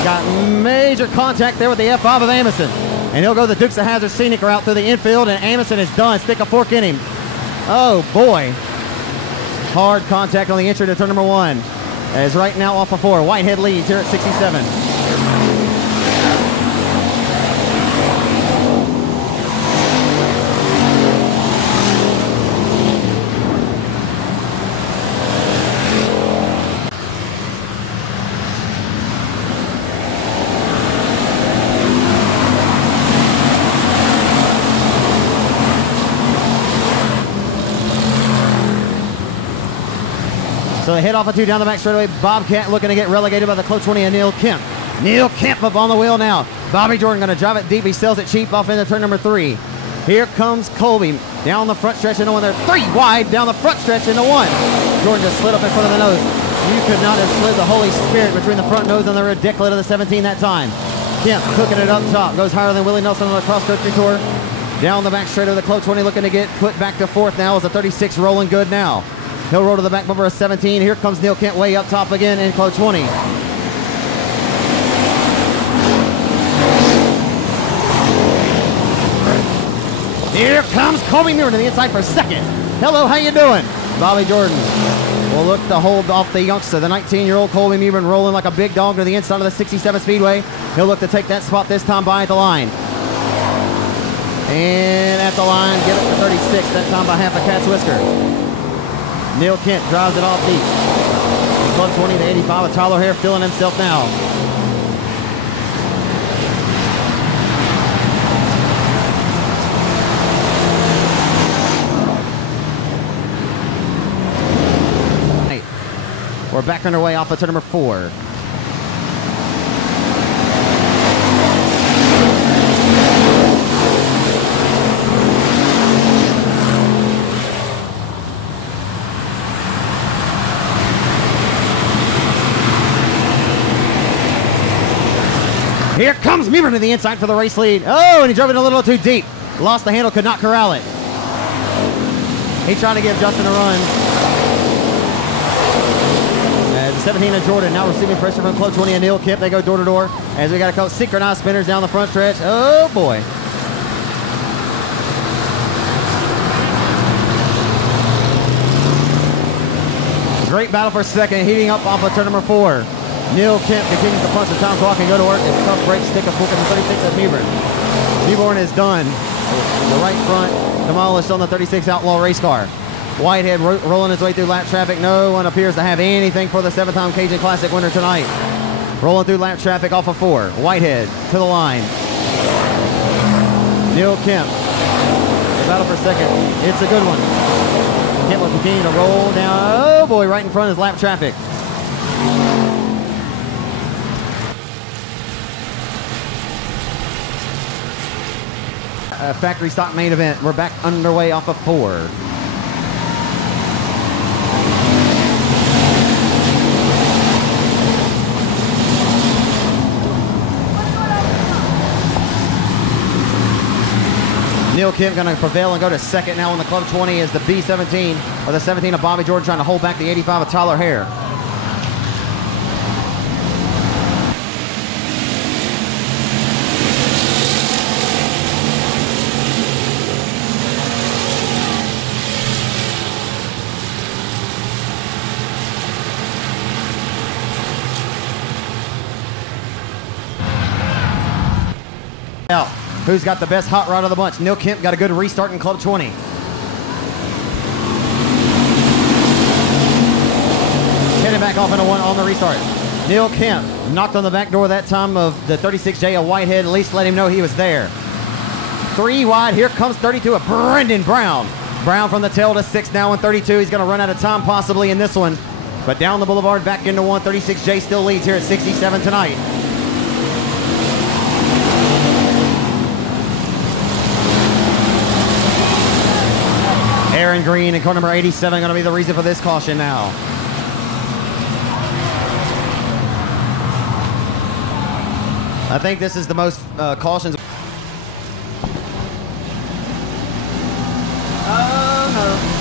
got major contact there with the F5 of Amundsen. And he'll go the Dukes of Hazzard scenic route through the infield, and Amundsen is done. Stick a fork in him. Oh boy. Hard contact on the entry to turn number 1. As right now off of 4. Whitehead leads here at 67. So they head off of 2 down the back straightaway. Bobcat looking to get relegated by the Club 20 and Neil Kemp. Neil Kemp up on the wheel now. Bobby Jordan going to drive it deep. He sells it cheap off into turn number 3. Here comes Colby down the front stretch into 1 there. 3 wide down the front stretch into 1. Jordan just slid up in front of the nose. You could not have slid the Holy Spirit between the front nose and the ridiculous of the 17 that time. Kemp cooking it up top. Goes higher than Willie Nelson on the cross-country tour. Down the back straight of the Club 20 looking to get put back to 4th now as the 36 rolling good now. He'll roll to the back bumper of 17. Here comes Neil Kent way up top again in Club 20. Here comes Colby Muir to the inside for second. Hello, how you doing? Bobby Jordan will look to hold off the youngster, the 19-year-old Colby Muir, rolling like a big dog to the inside of the 67 Speedway. He'll look to take that spot this time by at the line. And at the line, get it to 36, that time by half a cat's whisker. Neil Kent drives it off deep. Club 20 to 85 with Tyler Hare filling himself now. We're back underway off of turn number 4. Here comes Muir to the inside for the race lead. Oh, and he drove it a little too deep. Lost the handle, could not corral it. He tried to give Justin a run. As the 17 of Jordan now receiving pressure from Club 20 and Neil Kemp. They go door to door as we got a couple synchronized spinners down the front stretch. Oh boy. Great battle for second, heating up off of turn number 4. Neil Kemp continues to punch the time clock and go to work. It's a tough break, stick a fork in the 36 of Mewburn. Newborn is done. The right front demolished on the 36 Outlaw race car. Whitehead rolling his way through lap traffic. No one appears to have anything for the 7-time Cajun Classic winner tonight. Rolling through lap traffic off of 4. Whitehead to the line. Neil Kemp. The battle for second. It's a good one. Kemp will continue to roll down. Oh boy, right in front is lap traffic. Factory stock main event. We're back underway off of 4. Neil Kemp going to prevail and go to second now in the Club 20 as the B17 or the 17 of Bobby Jordan trying to hold back the 85 of Tyler Hare. Out. Who's got the best hot rod of the bunch? Neil Kemp got a good restart in Club 20. Heading back off into one on the restart. Neil Kemp knocked on the back door that time of the 36J of Whitehead, at least let him know he was there. 3 wide, here comes 32 of Brendan Brown. Brown from the tail to 6 now in 32. He's going to run out of time possibly in this one. But down the boulevard, back into 1. 36J still leads here at 67 tonight. Aaron Green and car number 87 going to be the reason for this caution now. I think this is the most cautions. Oh, no.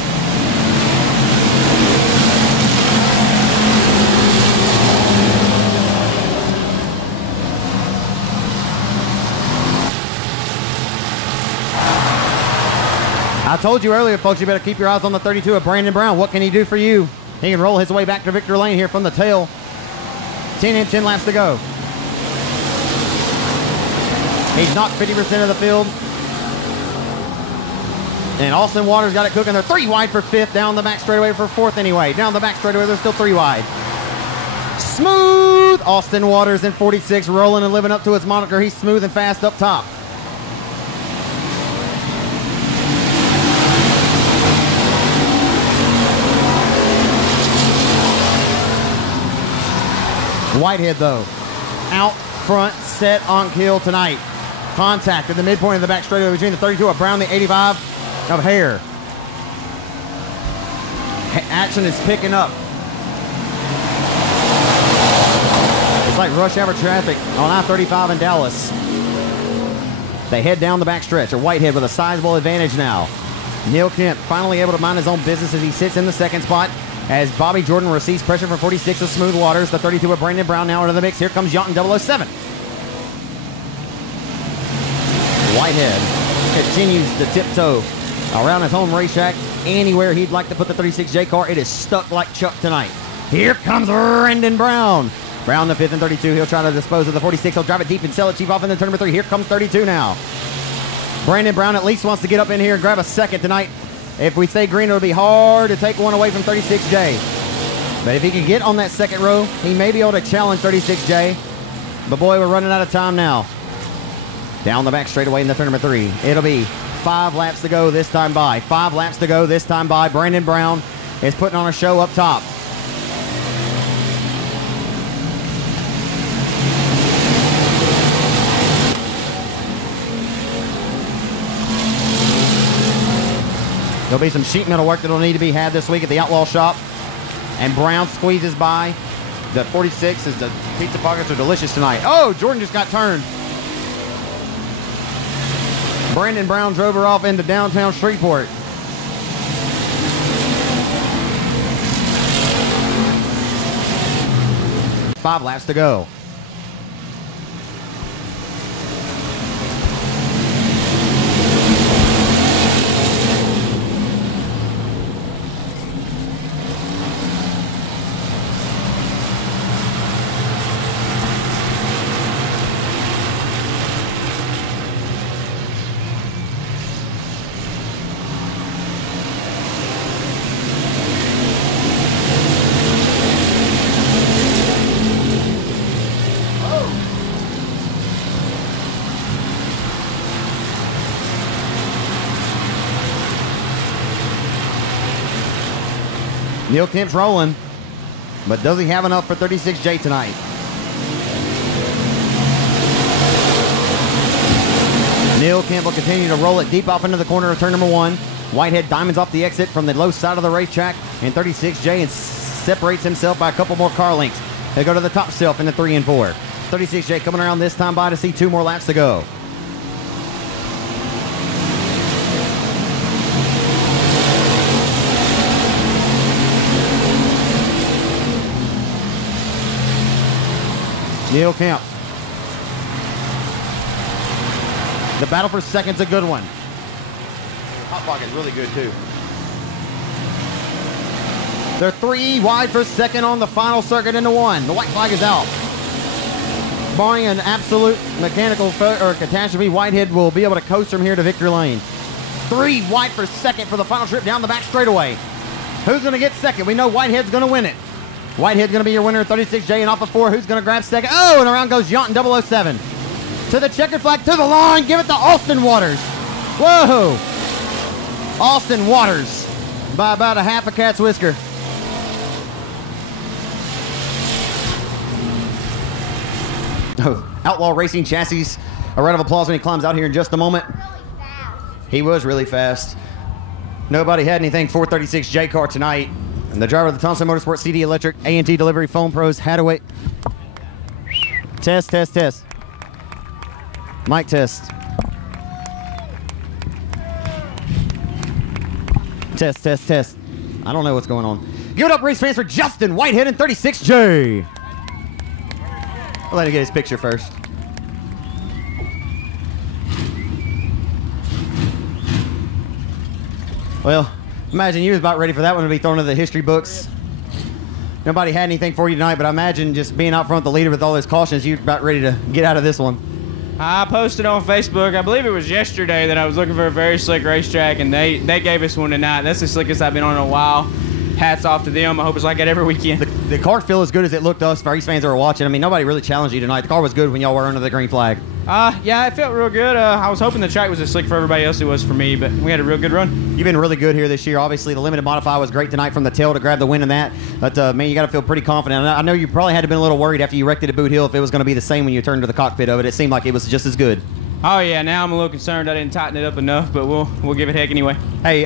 I told you earlier, folks, you better keep your eyes on the 32 of Brandon Brown. What can he do for you? He can roll his way back to Victor Lane here from the tail. 10 and 10 laps to go. He's knocked 50% of the field. And Austin Waters got it cooking. They're 3 wide for 5th. Down the back straightaway for 4th anyway. Down the back straightaway, they're still 3 wide. Smooth! Austin Waters in 46, rolling and living up to his moniker. He's smooth and fast up top. Whitehead, though, out front, set on kill tonight. Contact at the midpoint of the back straightaway between the 32 of Brown, the 85 of Hare. Action is picking up. It's like rush hour traffic on I-35 in Dallas. They head down the back stretch. Whitehead with a sizable advantage now. Neil Kemp finally able to mind his own business as he sits in the 2nd spot. As Bobby Jordan receives pressure from 46 of Smooth Waters. The 32 of Brandon Brown now into the mix. Here comes Yonton 007. Whitehead continues to tiptoe around his home racetrack. Anywhere he'd like to put the 36J car, it is stuck like Chuck tonight. Here comes Brandon Brown. Brown the 5th and 32. He'll try to dispose of the 46. He'll drive it deep and sell it cheap off into turn number 3. Here comes 32 now. Brandon Brown at least wants to get up in here and grab a 2nd tonight. If we stay green, it'll be hard to take one away from 36J. But if he can get on that 2nd row, he may be able to challenge 36J. But boy, we're running out of time now. Down the back straightaway in the turn number 3. It'll be 5 laps to go this time by. 5 laps to go this time by. Brandon Brown is putting on a show up top. There'll be some sheet metal work that'll need to be had this week at the Outlaw Shop. And Brown squeezes by. The 46 as the pizza pockets are delicious tonight. Oh, Jordan just got turned. Brandon Brown drove her off into downtown Shreveport. Five laps to go. Neil Kemp's rolling, but does he have enough for 36J tonight? Neil Kemp will continue to roll it deep off into the corner of turn number 1. Whitehead diamonds off the exit from the low side of the racetrack, and 36J and separates himself by a couple more car lengths. They go to the top shelf in the 3 and 4. 36J coming around this time by to see 2 more laps to go. Neil Kemp. The battle for second's a good one. Hot Pocket's really good too. They're 3 wide for second on the final circuit into 1. The white flag is out. barring an absolute mechanical or catastrophe, Whitehead will be able to coast from here to victory lane. 3 wide for second for the final trip down the back straightaway. Who's going to get second? We know Whitehead's going to win it. Whitehead's going to be your winner, 36J, and off of 4. Who's going to grab second? Oh, and around goes Yaunton 007. To the checkered flag, to the line. Give it to Austin Waters. Whoa. Austin Waters by about a half a cat's whisker. Oh, Outlaw Racing Chassis. A round of applause when he climbs out here in just a moment. He was really fast. Nobody had anything 436J car tonight. And the driver of the Thompson Motorsports CD Electric A&T Delivery Foam Pros Hadaway. Test, test, test. Mic test. Test, test, test. I don't know what's going on. Give it up, race fans, for Justin Whitehead in 36J. I'll let him get his picture first. Well, imagine you was about ready for that one to be thrown into the history books. Nobody had anything for you tonight, but I imagine just being out front the leader with all those cautions, you're about ready to get out of this one. I posted on Facebook, I believe it was yesterday, that I was looking for a very slick racetrack, and they gave us one tonight. That's the slickest I've been on in a while. Hats off to them. I hope it's like that every weekend. The car feel as good as it looked to us for race fans that were watching. I mean, nobody really challenged you tonight. The car was good when y'all were under the green flag. Yeah, it felt real good. I was hoping the track was as slick for everybody else it was for me, but we had a real good run. You've been really good here this year. Obviously, the limited modify was great tonight from the tail to grab the win in that. But, man, you got to feel pretty confident. I know you probably had to been a little worried after you wrecked it at Boot Hill if it was going to be the same when you turned to the cockpit of it. It seemed like it was just as good. Oh, yeah, now I'm a little concerned I didn't tighten it up enough, but we'll give it heck anyway. Hey,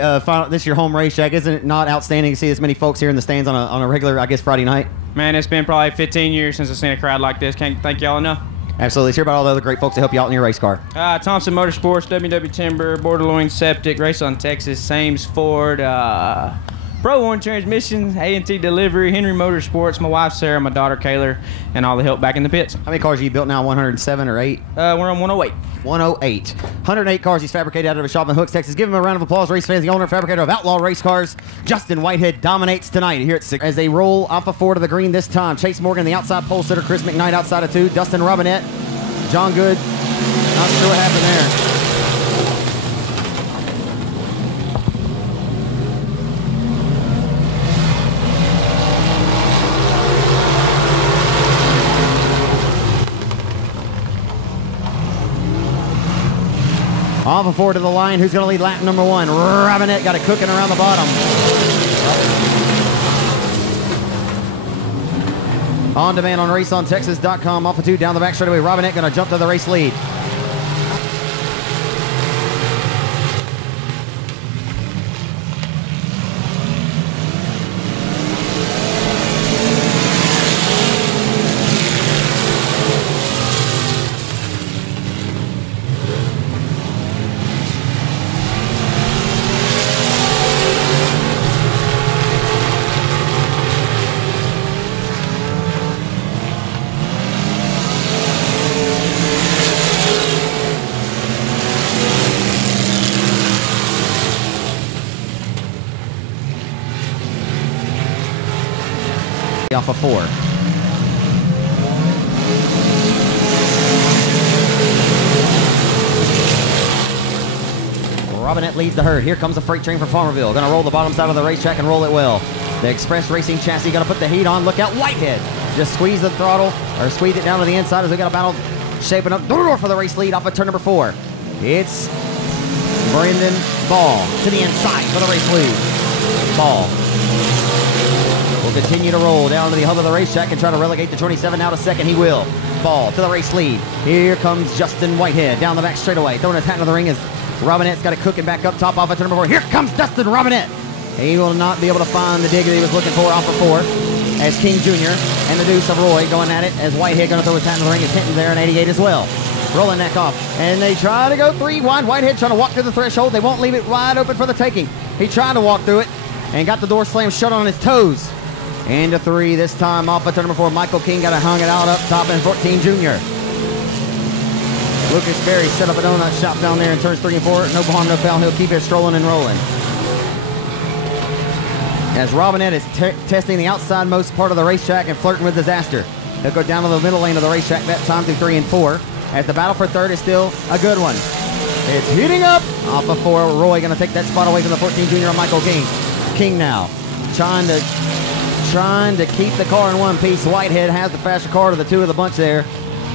this is your home racetrack. Isn't it not outstanding to see this many folks here in the stands on a regular, I guess, Friday night? Man, it's been probably 15 years since I've seen a crowd like this. Can't thank y'all enough. Absolutely. Let's hear about all the other great folks that help you out in your race car. Thompson Motorsports, WW Timber, Borderloin Septic, Race on Texas, Sames Ford, Pro One Transmission, A&T Delivery, Henry Motorsports, my wife Sarah, my daughter Kayla, and all the help back in the pits. How many cars have you built now? 107 or 8? We're on 108. 108. 108 cars he's fabricated out of a shop in Hooks, Texas. Give him a round of applause, race fans. The owner and fabricator of Outlaw Race Cars, Justin Whitehead, dominates tonight here at 6 as they roll off of 4 to the green this time. Chase Morgan, the outside pole sitter. Chris McKnight outside of 2. Dustin Robinette, John Good. Not sure what happened there. Off of 4 to the line. Who's going to lead lap number 1? Robinette got it cooking around the bottom. On demand on raceontexas.com. Off of 2 down the back straightaway. Robinette going to jump to the race lead. Off of 4. Robinette leads the herd. Here comes the freight train from Farmerville. Going to roll the bottom side of the racetrack and roll it well. The Express Racing chassis going to put the heat on. Look out, Whitehead. Just squeeze the throttle or squeeze it down to the inside as we got a battle shaping up for the race lead off of turn number 4. It's Brendan Ball to the inside for the race lead. Ball will continue to roll down to the hub of the racetrack and try to relegate the 27 now to second. He will. Ball to the race lead. Here comes Justin Whitehead down the back straightaway, throwing his hat into the ring as Robinette's got it cooking back up top off of turn number 4. Here comes Dustin Robinette. He will not be able to find the dig that he was looking for off of 4 as King Jr. and the Deuce of Roy going at it as Whitehead going to throw his hat in the ring. Is hitting there in 88 as well. Rolling neck off. And they try to go 3 wide. Whitehead trying to walk through the threshold. They won't leave it wide open for the taking. He tried to walk through it and got the door slammed shut on his toes. Into 3 this time off of turn number 4. Michael King got it hung it out up top in 14 Jr. Lucas Berry set up a donut shop down there in turns 3 and 4. No harm, no foul. He'll keep it strolling and rolling. As Robinette is testing the outside most part of the racetrack and flirting with disaster. He'll go down to the middle lane of the racetrack that time through 3 and 4, as the battle for third is still a good one. It's heating up. Off of 4, Roy going to take that spot away from the 14 junior on Michael King. King now trying to keep the car in one piece. Whitehead has the faster car to the 2 of the bunch there.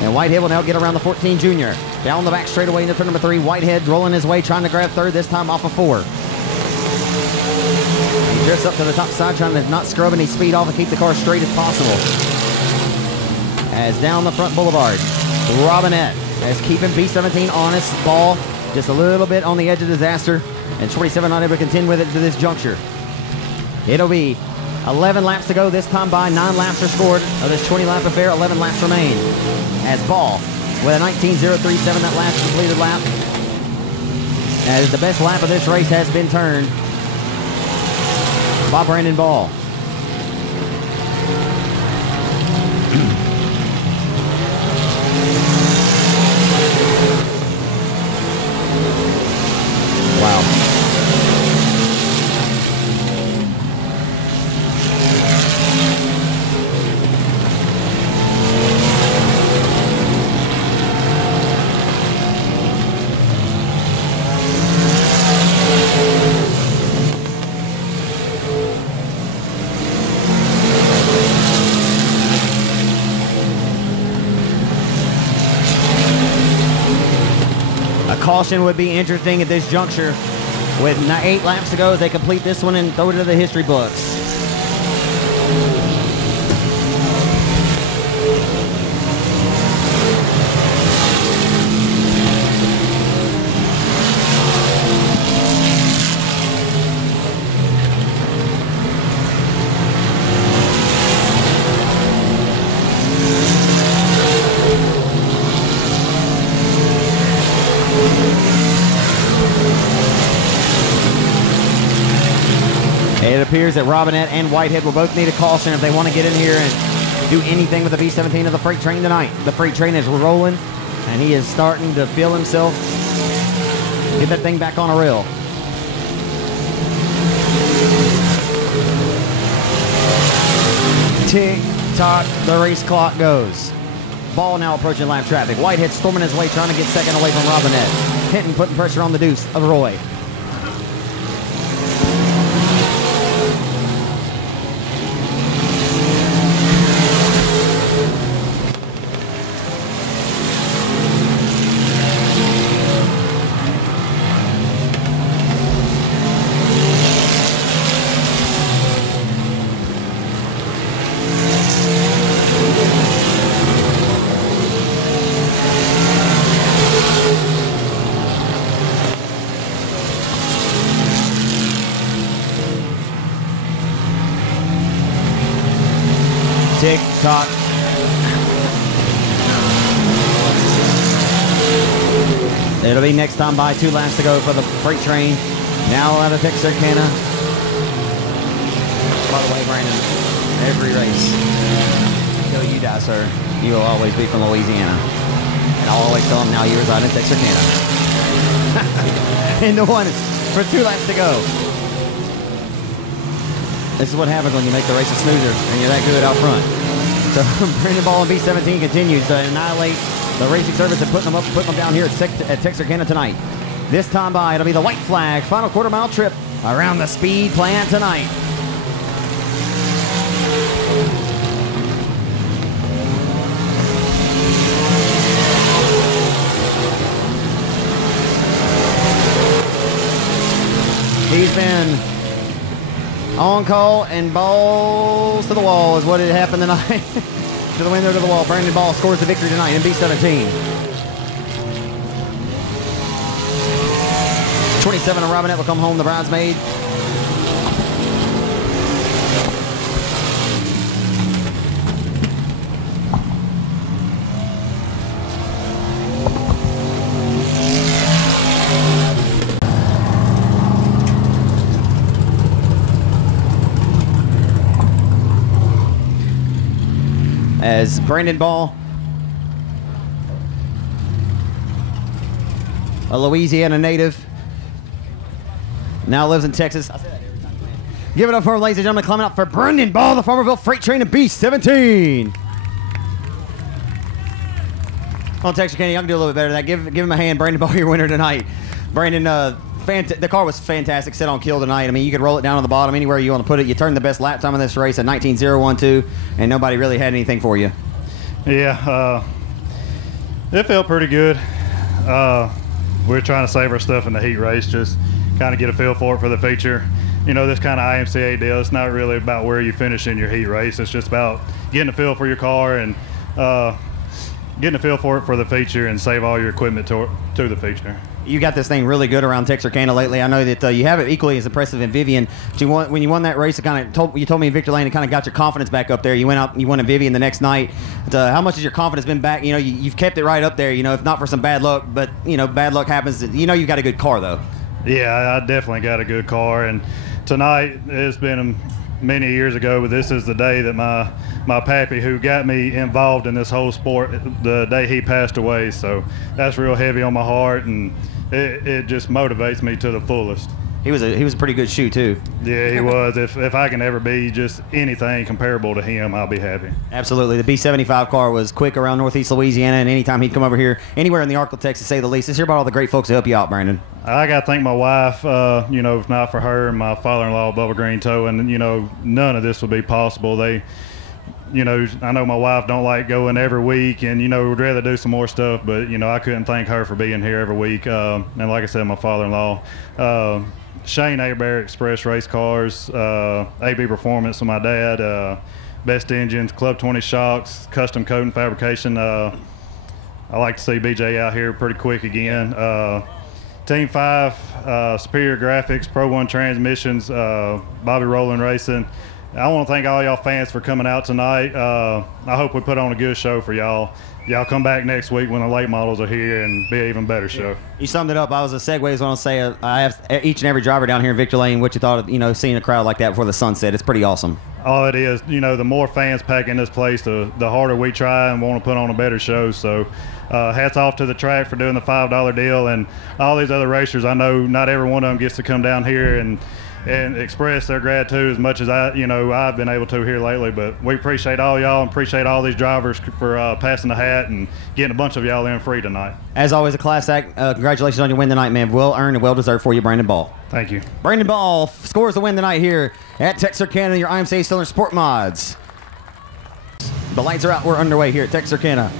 And Whitehead will now get around the 14 junior. Down the back straightaway into turn number 3. Whitehead rolling his way, trying to grab third, this time off of 4. He drifts up to the top side, trying to not scrub any speed off and keep the car straight as possible. As down the front boulevard, Robinette is keeping B17 honest. Ball just a little bit on the edge of disaster. And 27 not able to contend with it to this juncture. It'll be 11 laps to go this time by. 9 laps are scored of this 20-lap affair. 11 laps remain. As Ball with a 19.037, that last completed lap. As the best lap of this race has been turned by Brandon Ball. Wow. Caution would be interesting at this juncture. With 8 laps to go as they complete this one and throw it into the history books. It appears that Robinette and Whitehead will both need a caution if they want to get in here and do anything with the B17 of the freight train tonight. The freight train is rolling, and he is starting to feel himself get that thing back on a rail. Tick tock, the race clock goes. Ball now approaching lap traffic. Whitehead storming his way, trying to get second away from Robinette. Hinton putting pressure on the deuce of Roy. Tick tock. It'll be next time by. 2 laps to go for the freight train. Now out of Texarkana. By the way, Brandon, every race until you die, sir, you will always be from Louisiana. And I'll always tell them now you reside in Texarkana. And the one for 2 laps to go. This is what happens when you make the race a snoozer and you're that good out front. So Brandon Ball and B17 continues to annihilate the racing service and putting them down here at Texarkana tonight. This time by, it'll be the white flag, final quarter-mile trip around the speed plant tonight. He's been on call and balls to the wall is what had happened tonight. To the window, to the wall. Brandon Ball scores the victory tonight in B17. 27 and Robinette will come home the bridesmaid. As Brandon Ball, a Louisiana native, now lives in Texas. I say that every time. Give it up for him, ladies and gentlemen, climbing up for Brandon Ball, the Farmerville Freight Train of B17. On Texarkana, y'all can do a little bit better than that. Give him a hand. Brandon Ball, your winner tonight. Brandon, the car was fantastic. Set on kill tonight. I mean, you could roll it down on the bottom anywhere you want to put it. You turned the best lap time of this race at 19.012, and nobody really had anything for you. Yeah, it felt pretty good. We're trying to save our stuff in the heat race, just kind of get a feel for it for the feature. You know, this kind of IMCA deal, it's not really about where you finish in your heat race. It's just about getting a feel for your car and getting a feel for it for the feature and save all your equipment to the feature. You got this thing really good around Texarkana lately. I know that you have it equally as impressive in Vivian. But when you won that race, it kind of you told me in Victor Lane, it kind of got your confidence back up there. You went out and you won in Vivian the next night. How much has your confidence been back? You know, you've kept it right up there. You know, if not for some bad luck, but you know, bad luck happens. You know, you've got a good car though. Yeah, I definitely got a good car, and tonight it's been many years ago, but this is the day that my pappy, who got me involved in this whole sport, the day he passed away. So that's real heavy on my heart, and it just motivates me to the fullest. He was a pretty good shoe too. Yeah, he was. If I can ever be just anything comparable to him, I'll be happy. Absolutely. The B75 car was quick around Northeast Louisiana, and anytime he'd come over here, anywhere in the Arklatex, to say the least. Let's hear about all the great folks to help you out, Brandon. I got to thank my wife. You know, if not for her and my father-in-law, Bubba Green Towing, you know, none of this would be possible. You know, I know my wife don't like going every week, and, you know, would rather do some more stuff, but, you know, I couldn't thank her for being here every week. And like I said, my father-in-law, Shane Aber Express Race Cars, AB Performance with my dad, Best Engines, Club 20 Shocks, Custom Coating Fabrication. I like to see BJ out here pretty quick again. Team 5, Superior Graphics, Pro 1 Transmissions, Bobby Rowland Racing. I want to thank all y'all fans for coming out tonight. I hope we put on a good show for y'all. Y'all come back next week when the late models are here and be an even better show. You summed it up. I was a segue. I was going to say I have each and every driver down here in Victor Lane. What you thought of, you know, seeing a crowd like that before the sunset? It's pretty awesome. Oh, it is. You know, the more fans pack in this place, the harder we try and want to put on a better show. So hats off to the track for doing the $5 deal, and all these other racers. I know not every one of them gets to come down here and express their gratitude as much as I've been able to here lately. But we appreciate all y'all and appreciate all these drivers for passing the hat and getting a bunch of y'all in free tonight. As always, a class act. Congratulations on your win tonight, man. Well earned and well deserved for you, Brandon Ball. Thank you. Brandon Ball scores the win tonight here at Texarkana, your IMCA Cylinder Sport Mods. The lights are out. We're underway here at Texarkana.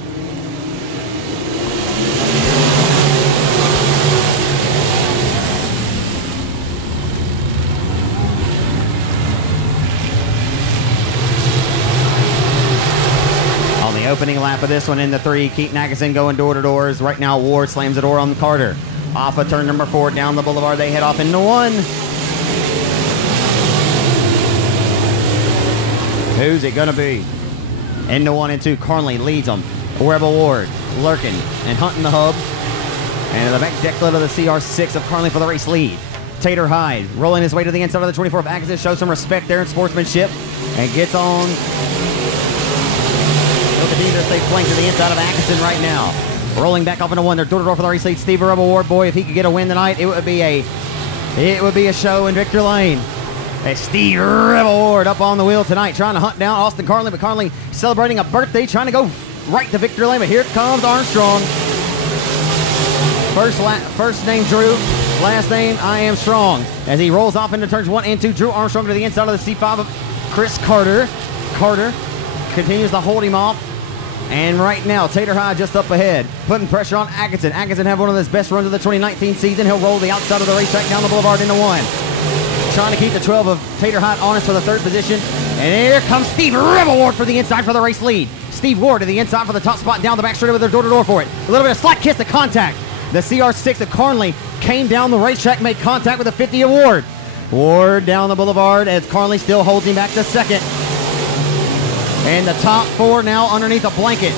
Opening lap of this one in the 3, Keaton Atkinson going door to doors. Right now, Ward slams the door on Carter. Off of turn number 4, down the boulevard, they head off into 1. Who's it gonna be? Into 1 and 2, Carnley leads them. Rebel Ward lurking and hunting the hub. And in the back decklet of the CR6 of Carnley for the race lead. Tater Hyde rolling his way to the inside of the 24 of Atkinson, shows some respect there in sportsmanship and gets on. He'll continue to stay flanked to the inside of Atkinson right now. Rolling back off into 1. They're door-to-door for the race lead. Steve Rebel Ward, boy, if he could get a win tonight, it would be a show in Victor Lane. As Steve Rebel Ward up on the wheel tonight, trying to hunt down Austin Carnley, but Carnley celebrating a birthday, trying to go right to Victor Lane. But here comes Armstrong. First name Drew, last name I Am Strong. As he rolls off into turns 1 and 2, Drew Armstrong to the inside of the C5 of Chris Carter. Carter continues to hold him off. And right now, Tater High just up ahead, putting pressure on Atkinson. Atkinson had one of his best runs of the 2019 season. He'll roll the outside of the racetrack down the boulevard into 1. Trying to keep the 12 of Tater High honest for the 3rd position. And here comes Steve Rebel Ward for the inside for the race lead. Steve Ward to the inside for the top spot, down the back straight with their door-to-door for it. A little bit of slight kiss of contact. The CR6 of Carnley came down the racetrack, made contact with the 50 of Ward. Ward down the boulevard as Carnley still holds him back to 2nd. And the top 4 now underneath a blanket.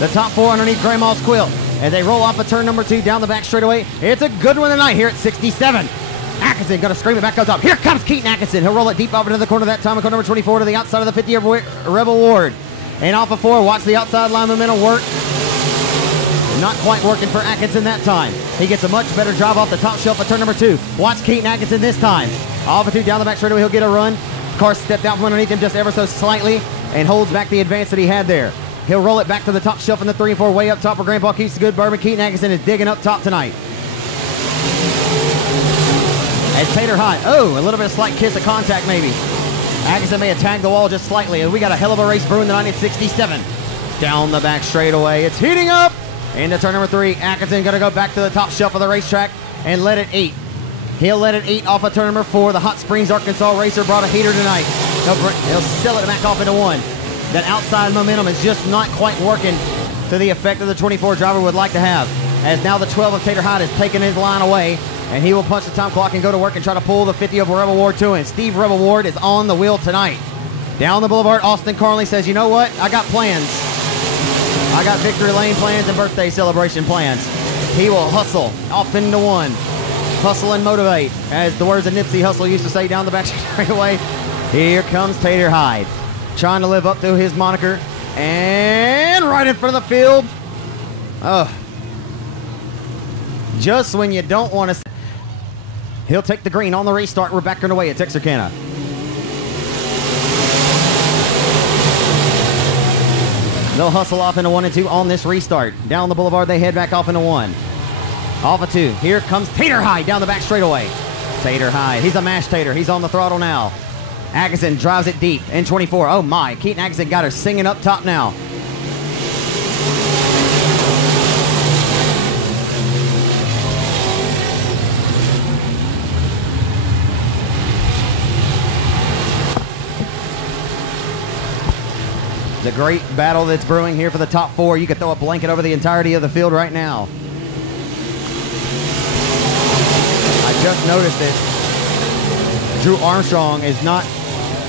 The top 4 underneath Grandma's quilt. As they roll off of turn number 2 down the back straightaway. It's a good one tonight here at 67. Atkinson going to scream it back up top. Here comes Keaton Atkinson. He'll roll it deep off into the corner that time. Car number 24 to the outside of the 50 of Rebel Ward. And off of 4, watch the outside line momentum work. Not quite working for Atkinson that time. He gets a much better drive off the top shelf of turn number 2. Watch Keaton Atkinson this time. Off of 2 down the back straightaway. He'll get a run. Car stepped out from underneath him just ever so slightly and holds back the advance that he had there. He'll roll it back to the top shelf in the 3 and 4, way up top where Grandpa keeps the good bourbon. Keaton Atkinson is digging up top tonight. As Tater High, a little bit of slight kiss of contact maybe. Atkinson may have tagged the wall just slightly, and we got a hell of a race brewing tonight at 67. Down the back straightaway, it's heating up. Into turn number 3, Atkinson gonna go back to the top shelf of the racetrack and let it eat. He'll let it eat off of turn number 4. The Hot Springs, Arkansas racer brought a heater tonight. He'll sell it back off into 1. That outside momentum is just not quite working to the effect that the 24 driver would like to have. As now the 12 of Tater Hyde has taken his line away, and he will punch the time clock and go to work and try to pull the 50 of Rebel Ward to him. Steve Rebel Ward is on the wheel tonight. Down the boulevard, Austin Carnley says, you know what? I got plans. I got victory lane plans and birthday celebration plans. He will hustle off into 1. Hustle and motivate, as the words of Nipsey Hussle used to say down the back straightaway. Here comes Tater Hyde, trying to live up to his moniker, and right in front of the field. Just when you don't want to. He'll take the green on the restart. We're back underway at Texarkana. They'll hustle off into 1 and 2 on this restart. Down the boulevard, they head back off into 1. Off of 2. Here comes Tater Hyde down the back straightaway. Tater Hyde, he's a mashed tater. He's on the throttle now. Atkinson drives it deep in 24. Oh my, Keaton Atkinson got her singing up top now. The great battle that's brewing here for the top 4. You could throw a blanket over the entirety of the field right now. I just noticed it. Drew Armstrong is not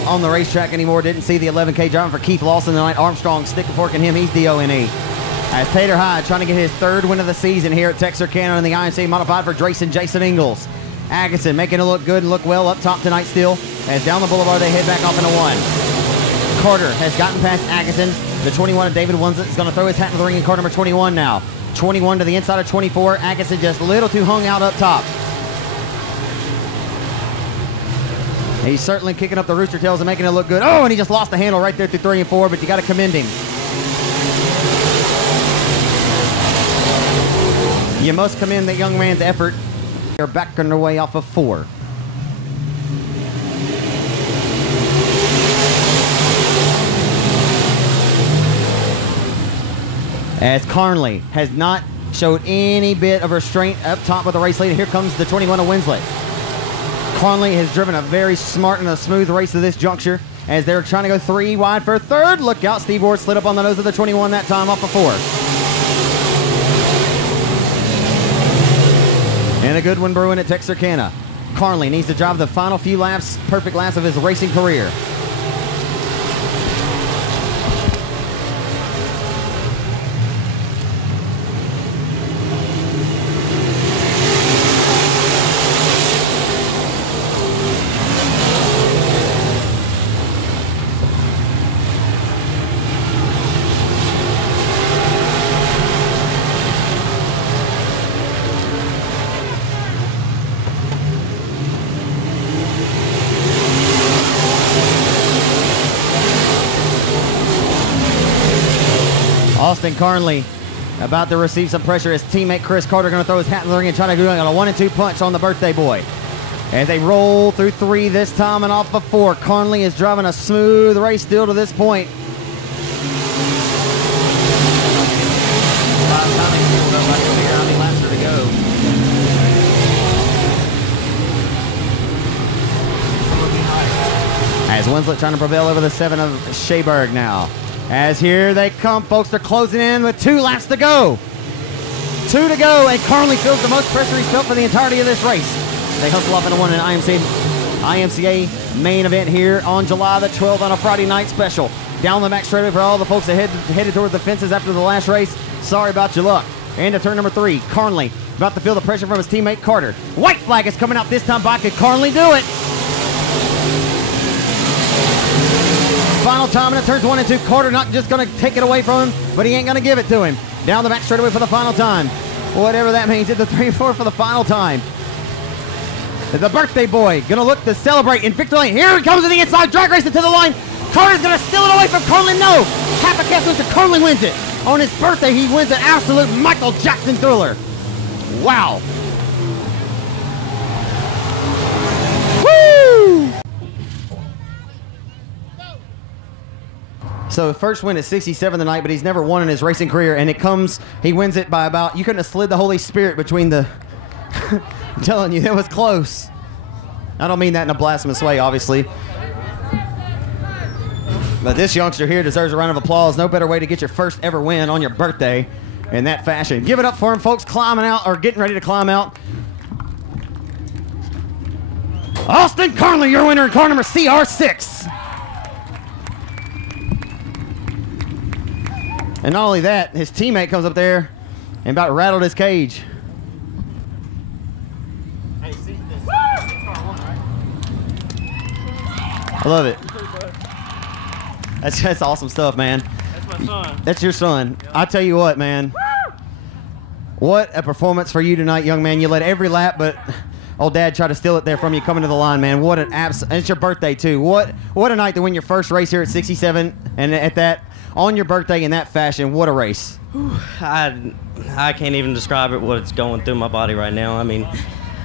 on the racetrack anymore. Didn't see the 11K driving for Keith Lawson tonight. Armstrong stick a fork in him. He's DONE. As Tater Hyde trying to get his 3rd win of the season here at Texarkana in the IMC Modified for Drayson Jason Ingalls. Atkinson making it look good and look well up top tonight still. As down the boulevard they head back off into 1. Carter has gotten past Atkinson. The 21 of David Winslet is going to throw his hat in the ring in car number 21 now. 21 to the inside of 24. Atkinson just a little too hung out up top. He's certainly kicking up the rooster tails and making it look good. Oh, and he just lost the handle right there through 3 and 4, but you got to commend him. You must commend that young man's effort. They're back on their way off of 4. As Carnley has not showed any bit of restraint up top with the race leader. Here comes the 21 of Winslet. Carnley has driven a very smart and a smooth race to this juncture as they're trying to go 3 wide for 3rd. Look out, Steve Ward slid up on the nose of the 21 that time off of 4. And a good one brewing at Texarkana. Carnley needs to drive the final few laps, perfect laps of his racing career. Austin Carnley about to receive some pressure. His teammate Chris Carter going to throw his hat in the ring and try to do a 1 and 2 punch on the birthday boy. As they roll through 3 this time and off of 4. Carnley is driving a smooth race still to this point. As Winslet trying to prevail over the 7 of Sheaberg now. As here they come, folks. They're closing in with 2 laps to go. 2 to go, and Carnley feels the most pressure he's felt for the entirety of this race. They hustle off into 1 in IMCA main event here on July the 12th on a Friday night special. Down the back straightaway for all the folks that headed toward the fences after the last race. Sorry about your luck. Into turn number 3, Carnley about to feel the pressure from his teammate Carter. White flag is coming out this time by. Could Carnley do it? Final time in turns 1 and 2. Carter not just going to take it away from him, but he ain't going to give it to him. Down the back straightaway for the final time. Whatever that means. At the 3 and 4 for the final time. The birthday boy going to look to celebrate in victory lane. Here he comes to the inside. Drag racing to the line. Carter's going to steal it away from Carlin. No. Half a cast wins it. Carlin wins it. On his birthday, he wins an absolute Michael Jackson thriller. Wow. Woo! So first win at 67 tonight, but he's never won in his racing career, and he wins it by about, you couldn't have slid the Holy Spirit between the, I'm telling you, it was close. I don't mean that in a blasphemous way, obviously. But this youngster here deserves a round of applause. No better way to get your first ever win on your birthday in that fashion. Give it up for him, folks, climbing out, or getting ready to climb out. Austin Carlin, your winner in car number CR6. And not only that, his teammate comes up there and about rattled his cage. Hey, see this? I love it. That's awesome stuff, man. That's my son. That's your son. Yep. I tell you what, man. What a performance for you tonight, young man. You led every lap, but old Dad tried to steal it there from you coming to the line, man. What an and it's your birthday too. What a night to win your first race here at 67, and at that on your birthday in that fashion. What a race. I can't even describe it, what's going through my body right now. I mean,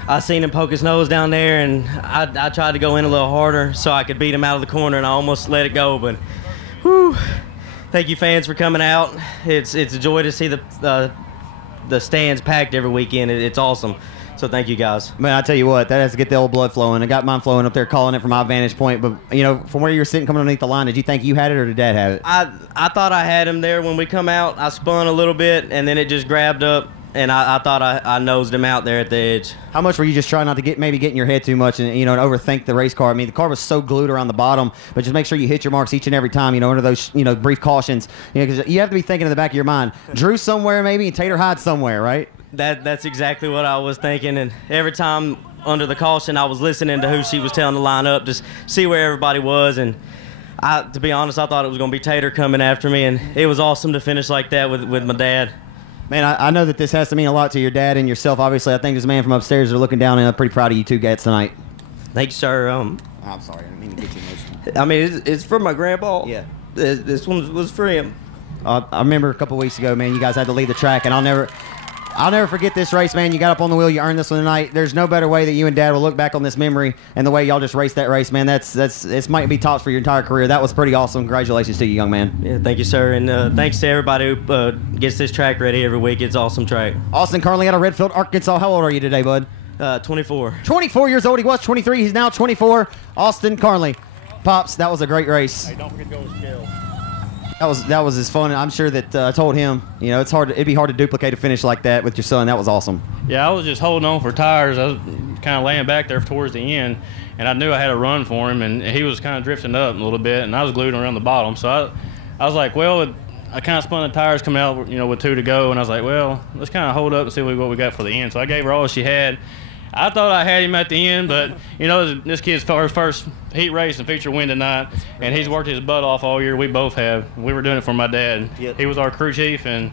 I seen him poke his nose down there, and I tried to go in a little harder so I could beat him out of the corner, and I almost let it go, but whew. Thank you, fans, for coming out. It's a joy to see the stands packed every weekend. It's awesome. So thank you, guys. Man, I tell you what, that has to get the old blood flowing. I got mine flowing up there, calling it from my vantage point. But you know, from where you were sitting, coming underneath the line, did you think you had it, or did Dad have it? I thought I had him there when we come out. I spun a little bit, and then it just grabbed up, and I thought I nosed him out there at the edge. How much were you just trying not to get in your head too much and and overthink the race car? I mean, the car was so glued around the bottom, but just make sure you hit your marks each and every time. Under those brief cautions. Because you have to be thinking in the back of your mind, Drew somewhere maybe, and Tater Hyde somewhere, right? That's exactly what I was thinking, and every time under the caution, I was listening to who she was telling to line up, just see where everybody was, and to be honest, I thought it was going to be Tater coming after me, and it was awesome to finish like that with my dad. Man, I know that this has to mean a lot to your dad and yourself. Obviously, I think this man from upstairs are looking down, and I'm pretty proud of you two guys tonight. Thank you, sir. I'm sorry, I didn't mean to get you emotional. I mean, it's for my grandpa. Yeah. This one was for him. I remember a couple weeks ago, man, you guys had to leave the track, and I'll never forget this race, man. You got up on the wheel. You earned this one tonight. There's no better way that you and Dad will look back on this memory and the way y'all just raced that race, man. It might be tops for your entire career. That was pretty awesome. Congratulations to you, young man. Yeah, thank you, sir. And thanks to everybody who gets this track ready every week. It's an awesome track. Austin Carlin out of Redfield, Arkansas. How old are you today, bud? 24. 24 years old. He was 23. He's now 24. Austin Carlin. Pops, that was a great race. Hey, don't forget to go with Skill. That was his fun. I'm sure that I told him, it'd be hard to duplicate a finish like that with your son. That was awesome. Yeah, I was just holding on for tires. I was kind of laying back there towards the end, and I knew I had a run for him, and he was kind of drifting up a little bit, and I was glued around the bottom. So I was like, well, I kind of spun the tires coming out, with 2 to go, and I was like, well, let's kind of hold up and see what we got for the end. So I gave her all she had. I thought I had him at the end, but this kid's first heat race and feature win tonight, and he's worked his butt off all year. We both have. We were doing it for my dad. Yep. He was our crew chief, and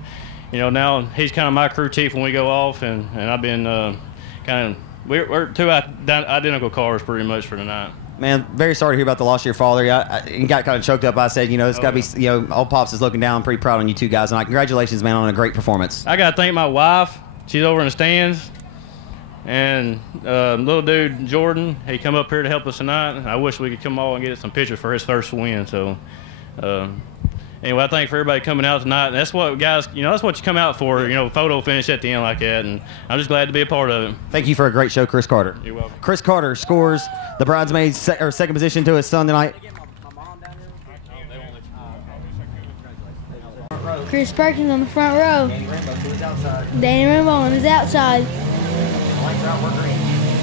now he's kind of my crew chief when we go off, and I've been we're 2 identical cars pretty much for tonight. Man, very sorry to hear about the loss of your father. I got kind of choked up. I said, it's got to be, old Pops is looking down. I'm pretty proud on you two guys, and congratulations, man, on a great performance. I got to thank my wife. She's over in the stands. And little dude Jordan, he come up here to help us tonight. I wish we could come all and get some pictures for his first win. So anyway, I thank for everybody coming out tonight. And that's what guys, that's what you come out for. Photo finish at the end like that. And I'm just glad to be a part of it. Thank you for a great show, Chris Carter. You're welcome. Chris Carter scores the bridesmaid's second position to his son tonight. Chris Perkins on the front row. Danny Rainbow to his outside. Danny Rainbow on his outside. The lights are out, we're green.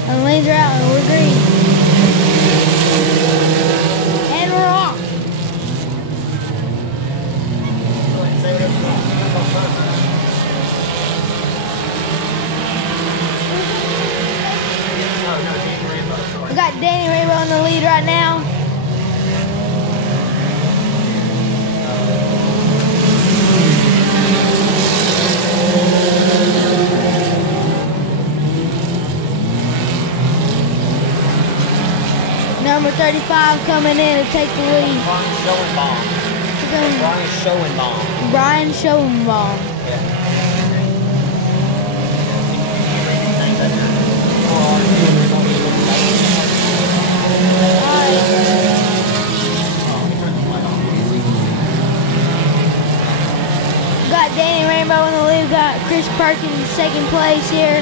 And the lanes are out and we're green. And we're off. We got Danny Rainbow in the lead right now. Number 35 coming in to take the lead. Brian Schoenbaum. Brian Schoenbaum. Got Danny Rainbow in the lead. Got Chris Perkins second place here.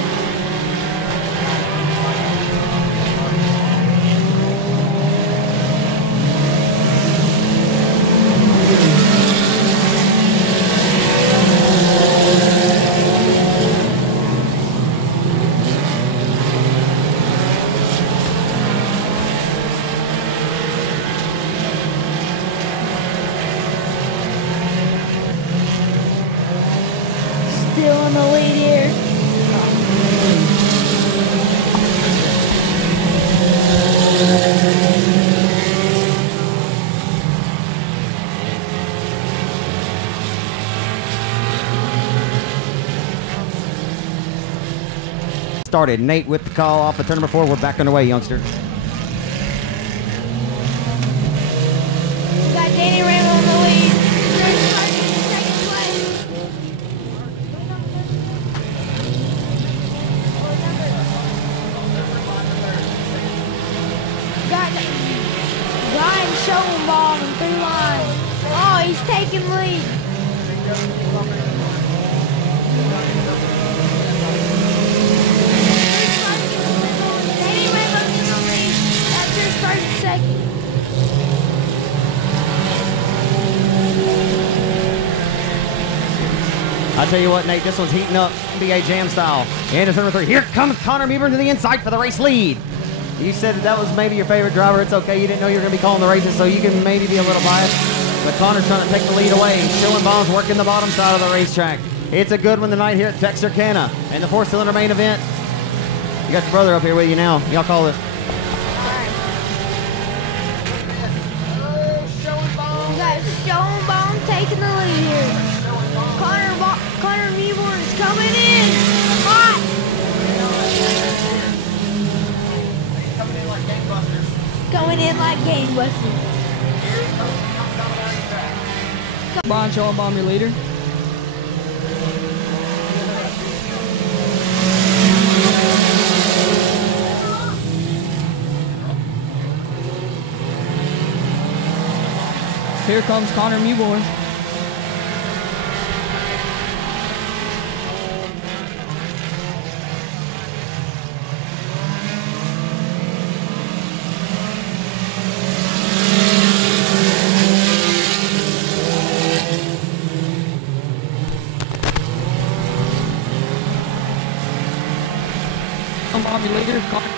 Still in the lead here. Started. Nate with the call off of turn number 4. We're back underway, youngster. Got Danny Rainbow in the lead. Chris Perkins in second place. Got Brian Schoenbaum in 3 lines. Oh, he's taking lead. Danny Rainbow's in the lead. That's Chris Perkins second. I tell you what, Nate, this one's heating up BA Jam style. And turn number 3. Here comes Connor Mewburn to the inside for the race lead. You said that was maybe your favorite driver. It's okay. You didn't know you were going to be calling the races, so you can maybe be a little biased. But Connor's trying to take the lead away. Schoenbaum's working the bottom side of the racetrack. It's a good one tonight here at Texarkana. And the 4-cylinder main event. You got your brother up here with you now. Y'all call this. We got Schoenbaum taking the lead here. Connor Mewburn is coming in. Hot. Coming in like gangbusters. Brian Schoenbaum, your leader. Here comes Connor Mewburn. Schoenbaum, your leader. Connor.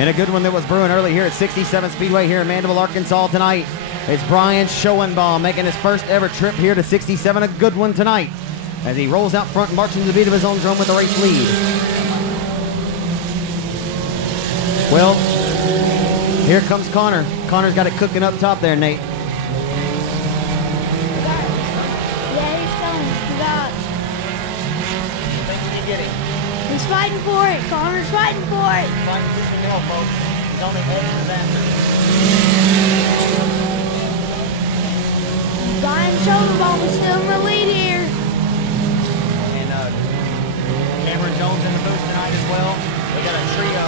And a good one that was brewing early here at 67 Speedway here in Mandeville, Arkansas tonight. It's Brian Schoenbaum making his first ever trip here to 67. A good one tonight as he rolls out front and marching to the beat of his own drum with the race lead. Well, here comes Connor. Connor's got it cooking up top there, Nate. Yeah, he's coming. He got it. He's fighting for it. Connor's fighting for it. Fighting tooth and nail, folks. He's only heading disaster. Brian Schoenbaum is still in the lead here. And Cameron Jones in the booth tonight as well. We got a trio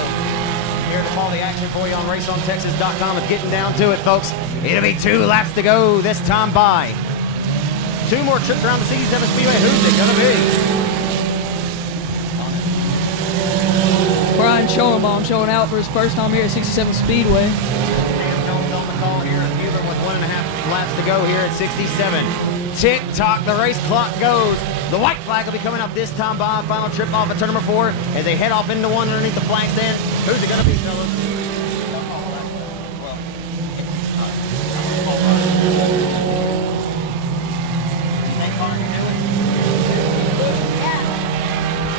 here at the action for you on raceontexas.com. It's getting down to it, folks. It'll be 2 laps to go this time by. 2 more trips around the 67 Speedway. Who's it gonna be? Brian Schoenbaum showing out for his first time here at 67 Speedway. Jones on the call here at Huber with 1.5 laps to go here at 67. Tick-tock, the race clock goes. The white flag will be coming up this time by. Final trip off at turn number 4 as they head off into one underneath the flag stand. Who's it going to be, fellas?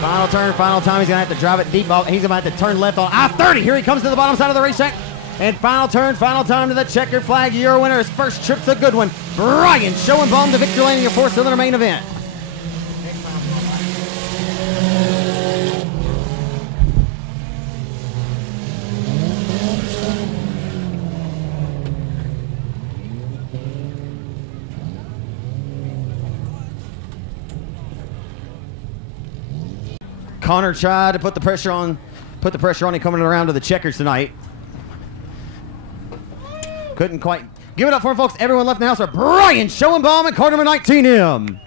Final turn, final time. He's going to have to drive it deep. He's going to have to turn left on I-30. Here he comes to the bottom side of the racetrack. And final turn, final time to the checkered flag. Your winner. His first trip's a good one. Brian Schoenbaum, the victory lane in your 4-cylinder main event. Connor tried to put the pressure on him coming around to the checkers tonight. Couldn't quite. Give it up for him, folks. Everyone left in the house for Brian Schoenbaum and car number 19M.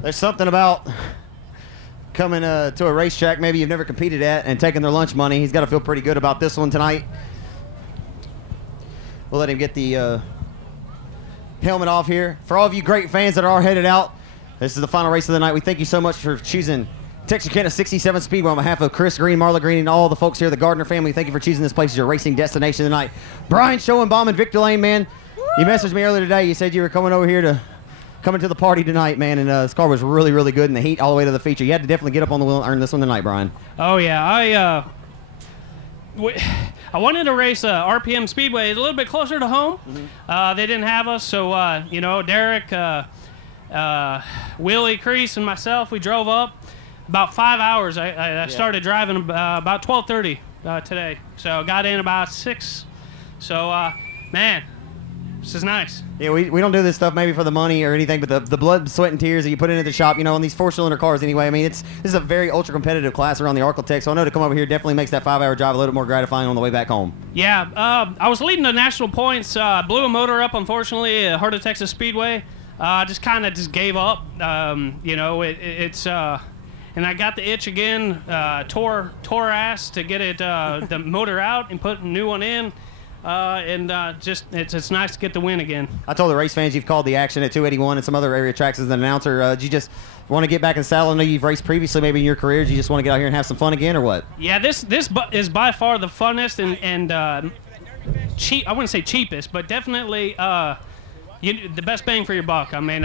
There's something about coming to a racetrack maybe you've never competed at and taking their lunch money. He's got to feel pretty good about this one tonight. We'll let him get the helmet off here. For all of you great fans that are headed out, this is the final race of the night. We thank you so much for choosing Texarkana 67 Speedway on behalf of Chris Green, Marla Green, and all the folks here, the Gardner family. Thank you for choosing this place as your racing destination tonight. Brian Schoenbaum and Victor Lane, man. You messaged me earlier today. You said you were coming over here to the party tonight, man, and this car was really, really good in the heat all the way to the feature. You had to definitely get up on the wheel and earn this one tonight, Brian. Oh, yeah. I wanted to race RPM Speedway a little bit closer to home. Mm-hmm. They didn't have us, so, you know, Derek, Willie, Crease, and myself, we drove up. About 5 hours. I started driving about 12:30 today, so got in about 6. So, man, this is nice. Yeah, we don't do this stuff maybe for the money or anything, but the blood, sweat, and tears that you put into the shop, you know, on these 4-cylinder cars anyway. I mean, this is a very ultra-competitive class around the Arclitech, so I know to come over here definitely makes that 5-hour drive a little more gratifying on the way back home. Yeah, I was leading the national points. Blew a motor up, unfortunately, at Heart of Texas Speedway. Just kind of gave up. You know, it's... And I got the itch again, tore ass to get it the motor out and put a new one in. Just it's nice to get the win again. I told the race fans you've called the action at 281 and some other area tracks as an announcer. Do you just want to get back in the saddle? I know you've raced previously maybe in your career. Do you just want to get out here and have some fun again or what? Yeah, this is by far the funnest and cheap. I wouldn't say cheapest, but definitely the best bang for your buck. I mean,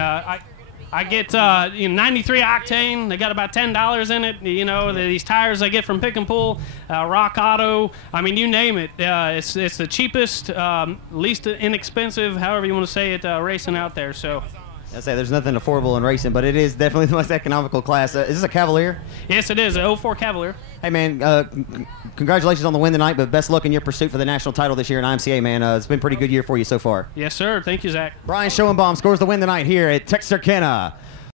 I get 93 octane. They got about $10 in it. You know, these tires I get from Pick and Pull, Rock Auto. I mean, you name it. It's the cheapest, least inexpensive, however you want to say it, racing out there. So. I say there's nothing affordable in racing, but it is definitely the most economical class. Is this a Cavalier? Yes, it is. An 04 Cavalier. Hey, man, congratulations on the win tonight, but best luck in your pursuit for the national title this year in IMCA, man. It's been a pretty good year for you so far. Yes, sir. Thank you, Zach. Brian Schoenbaum scores the win tonight here at Texarkana.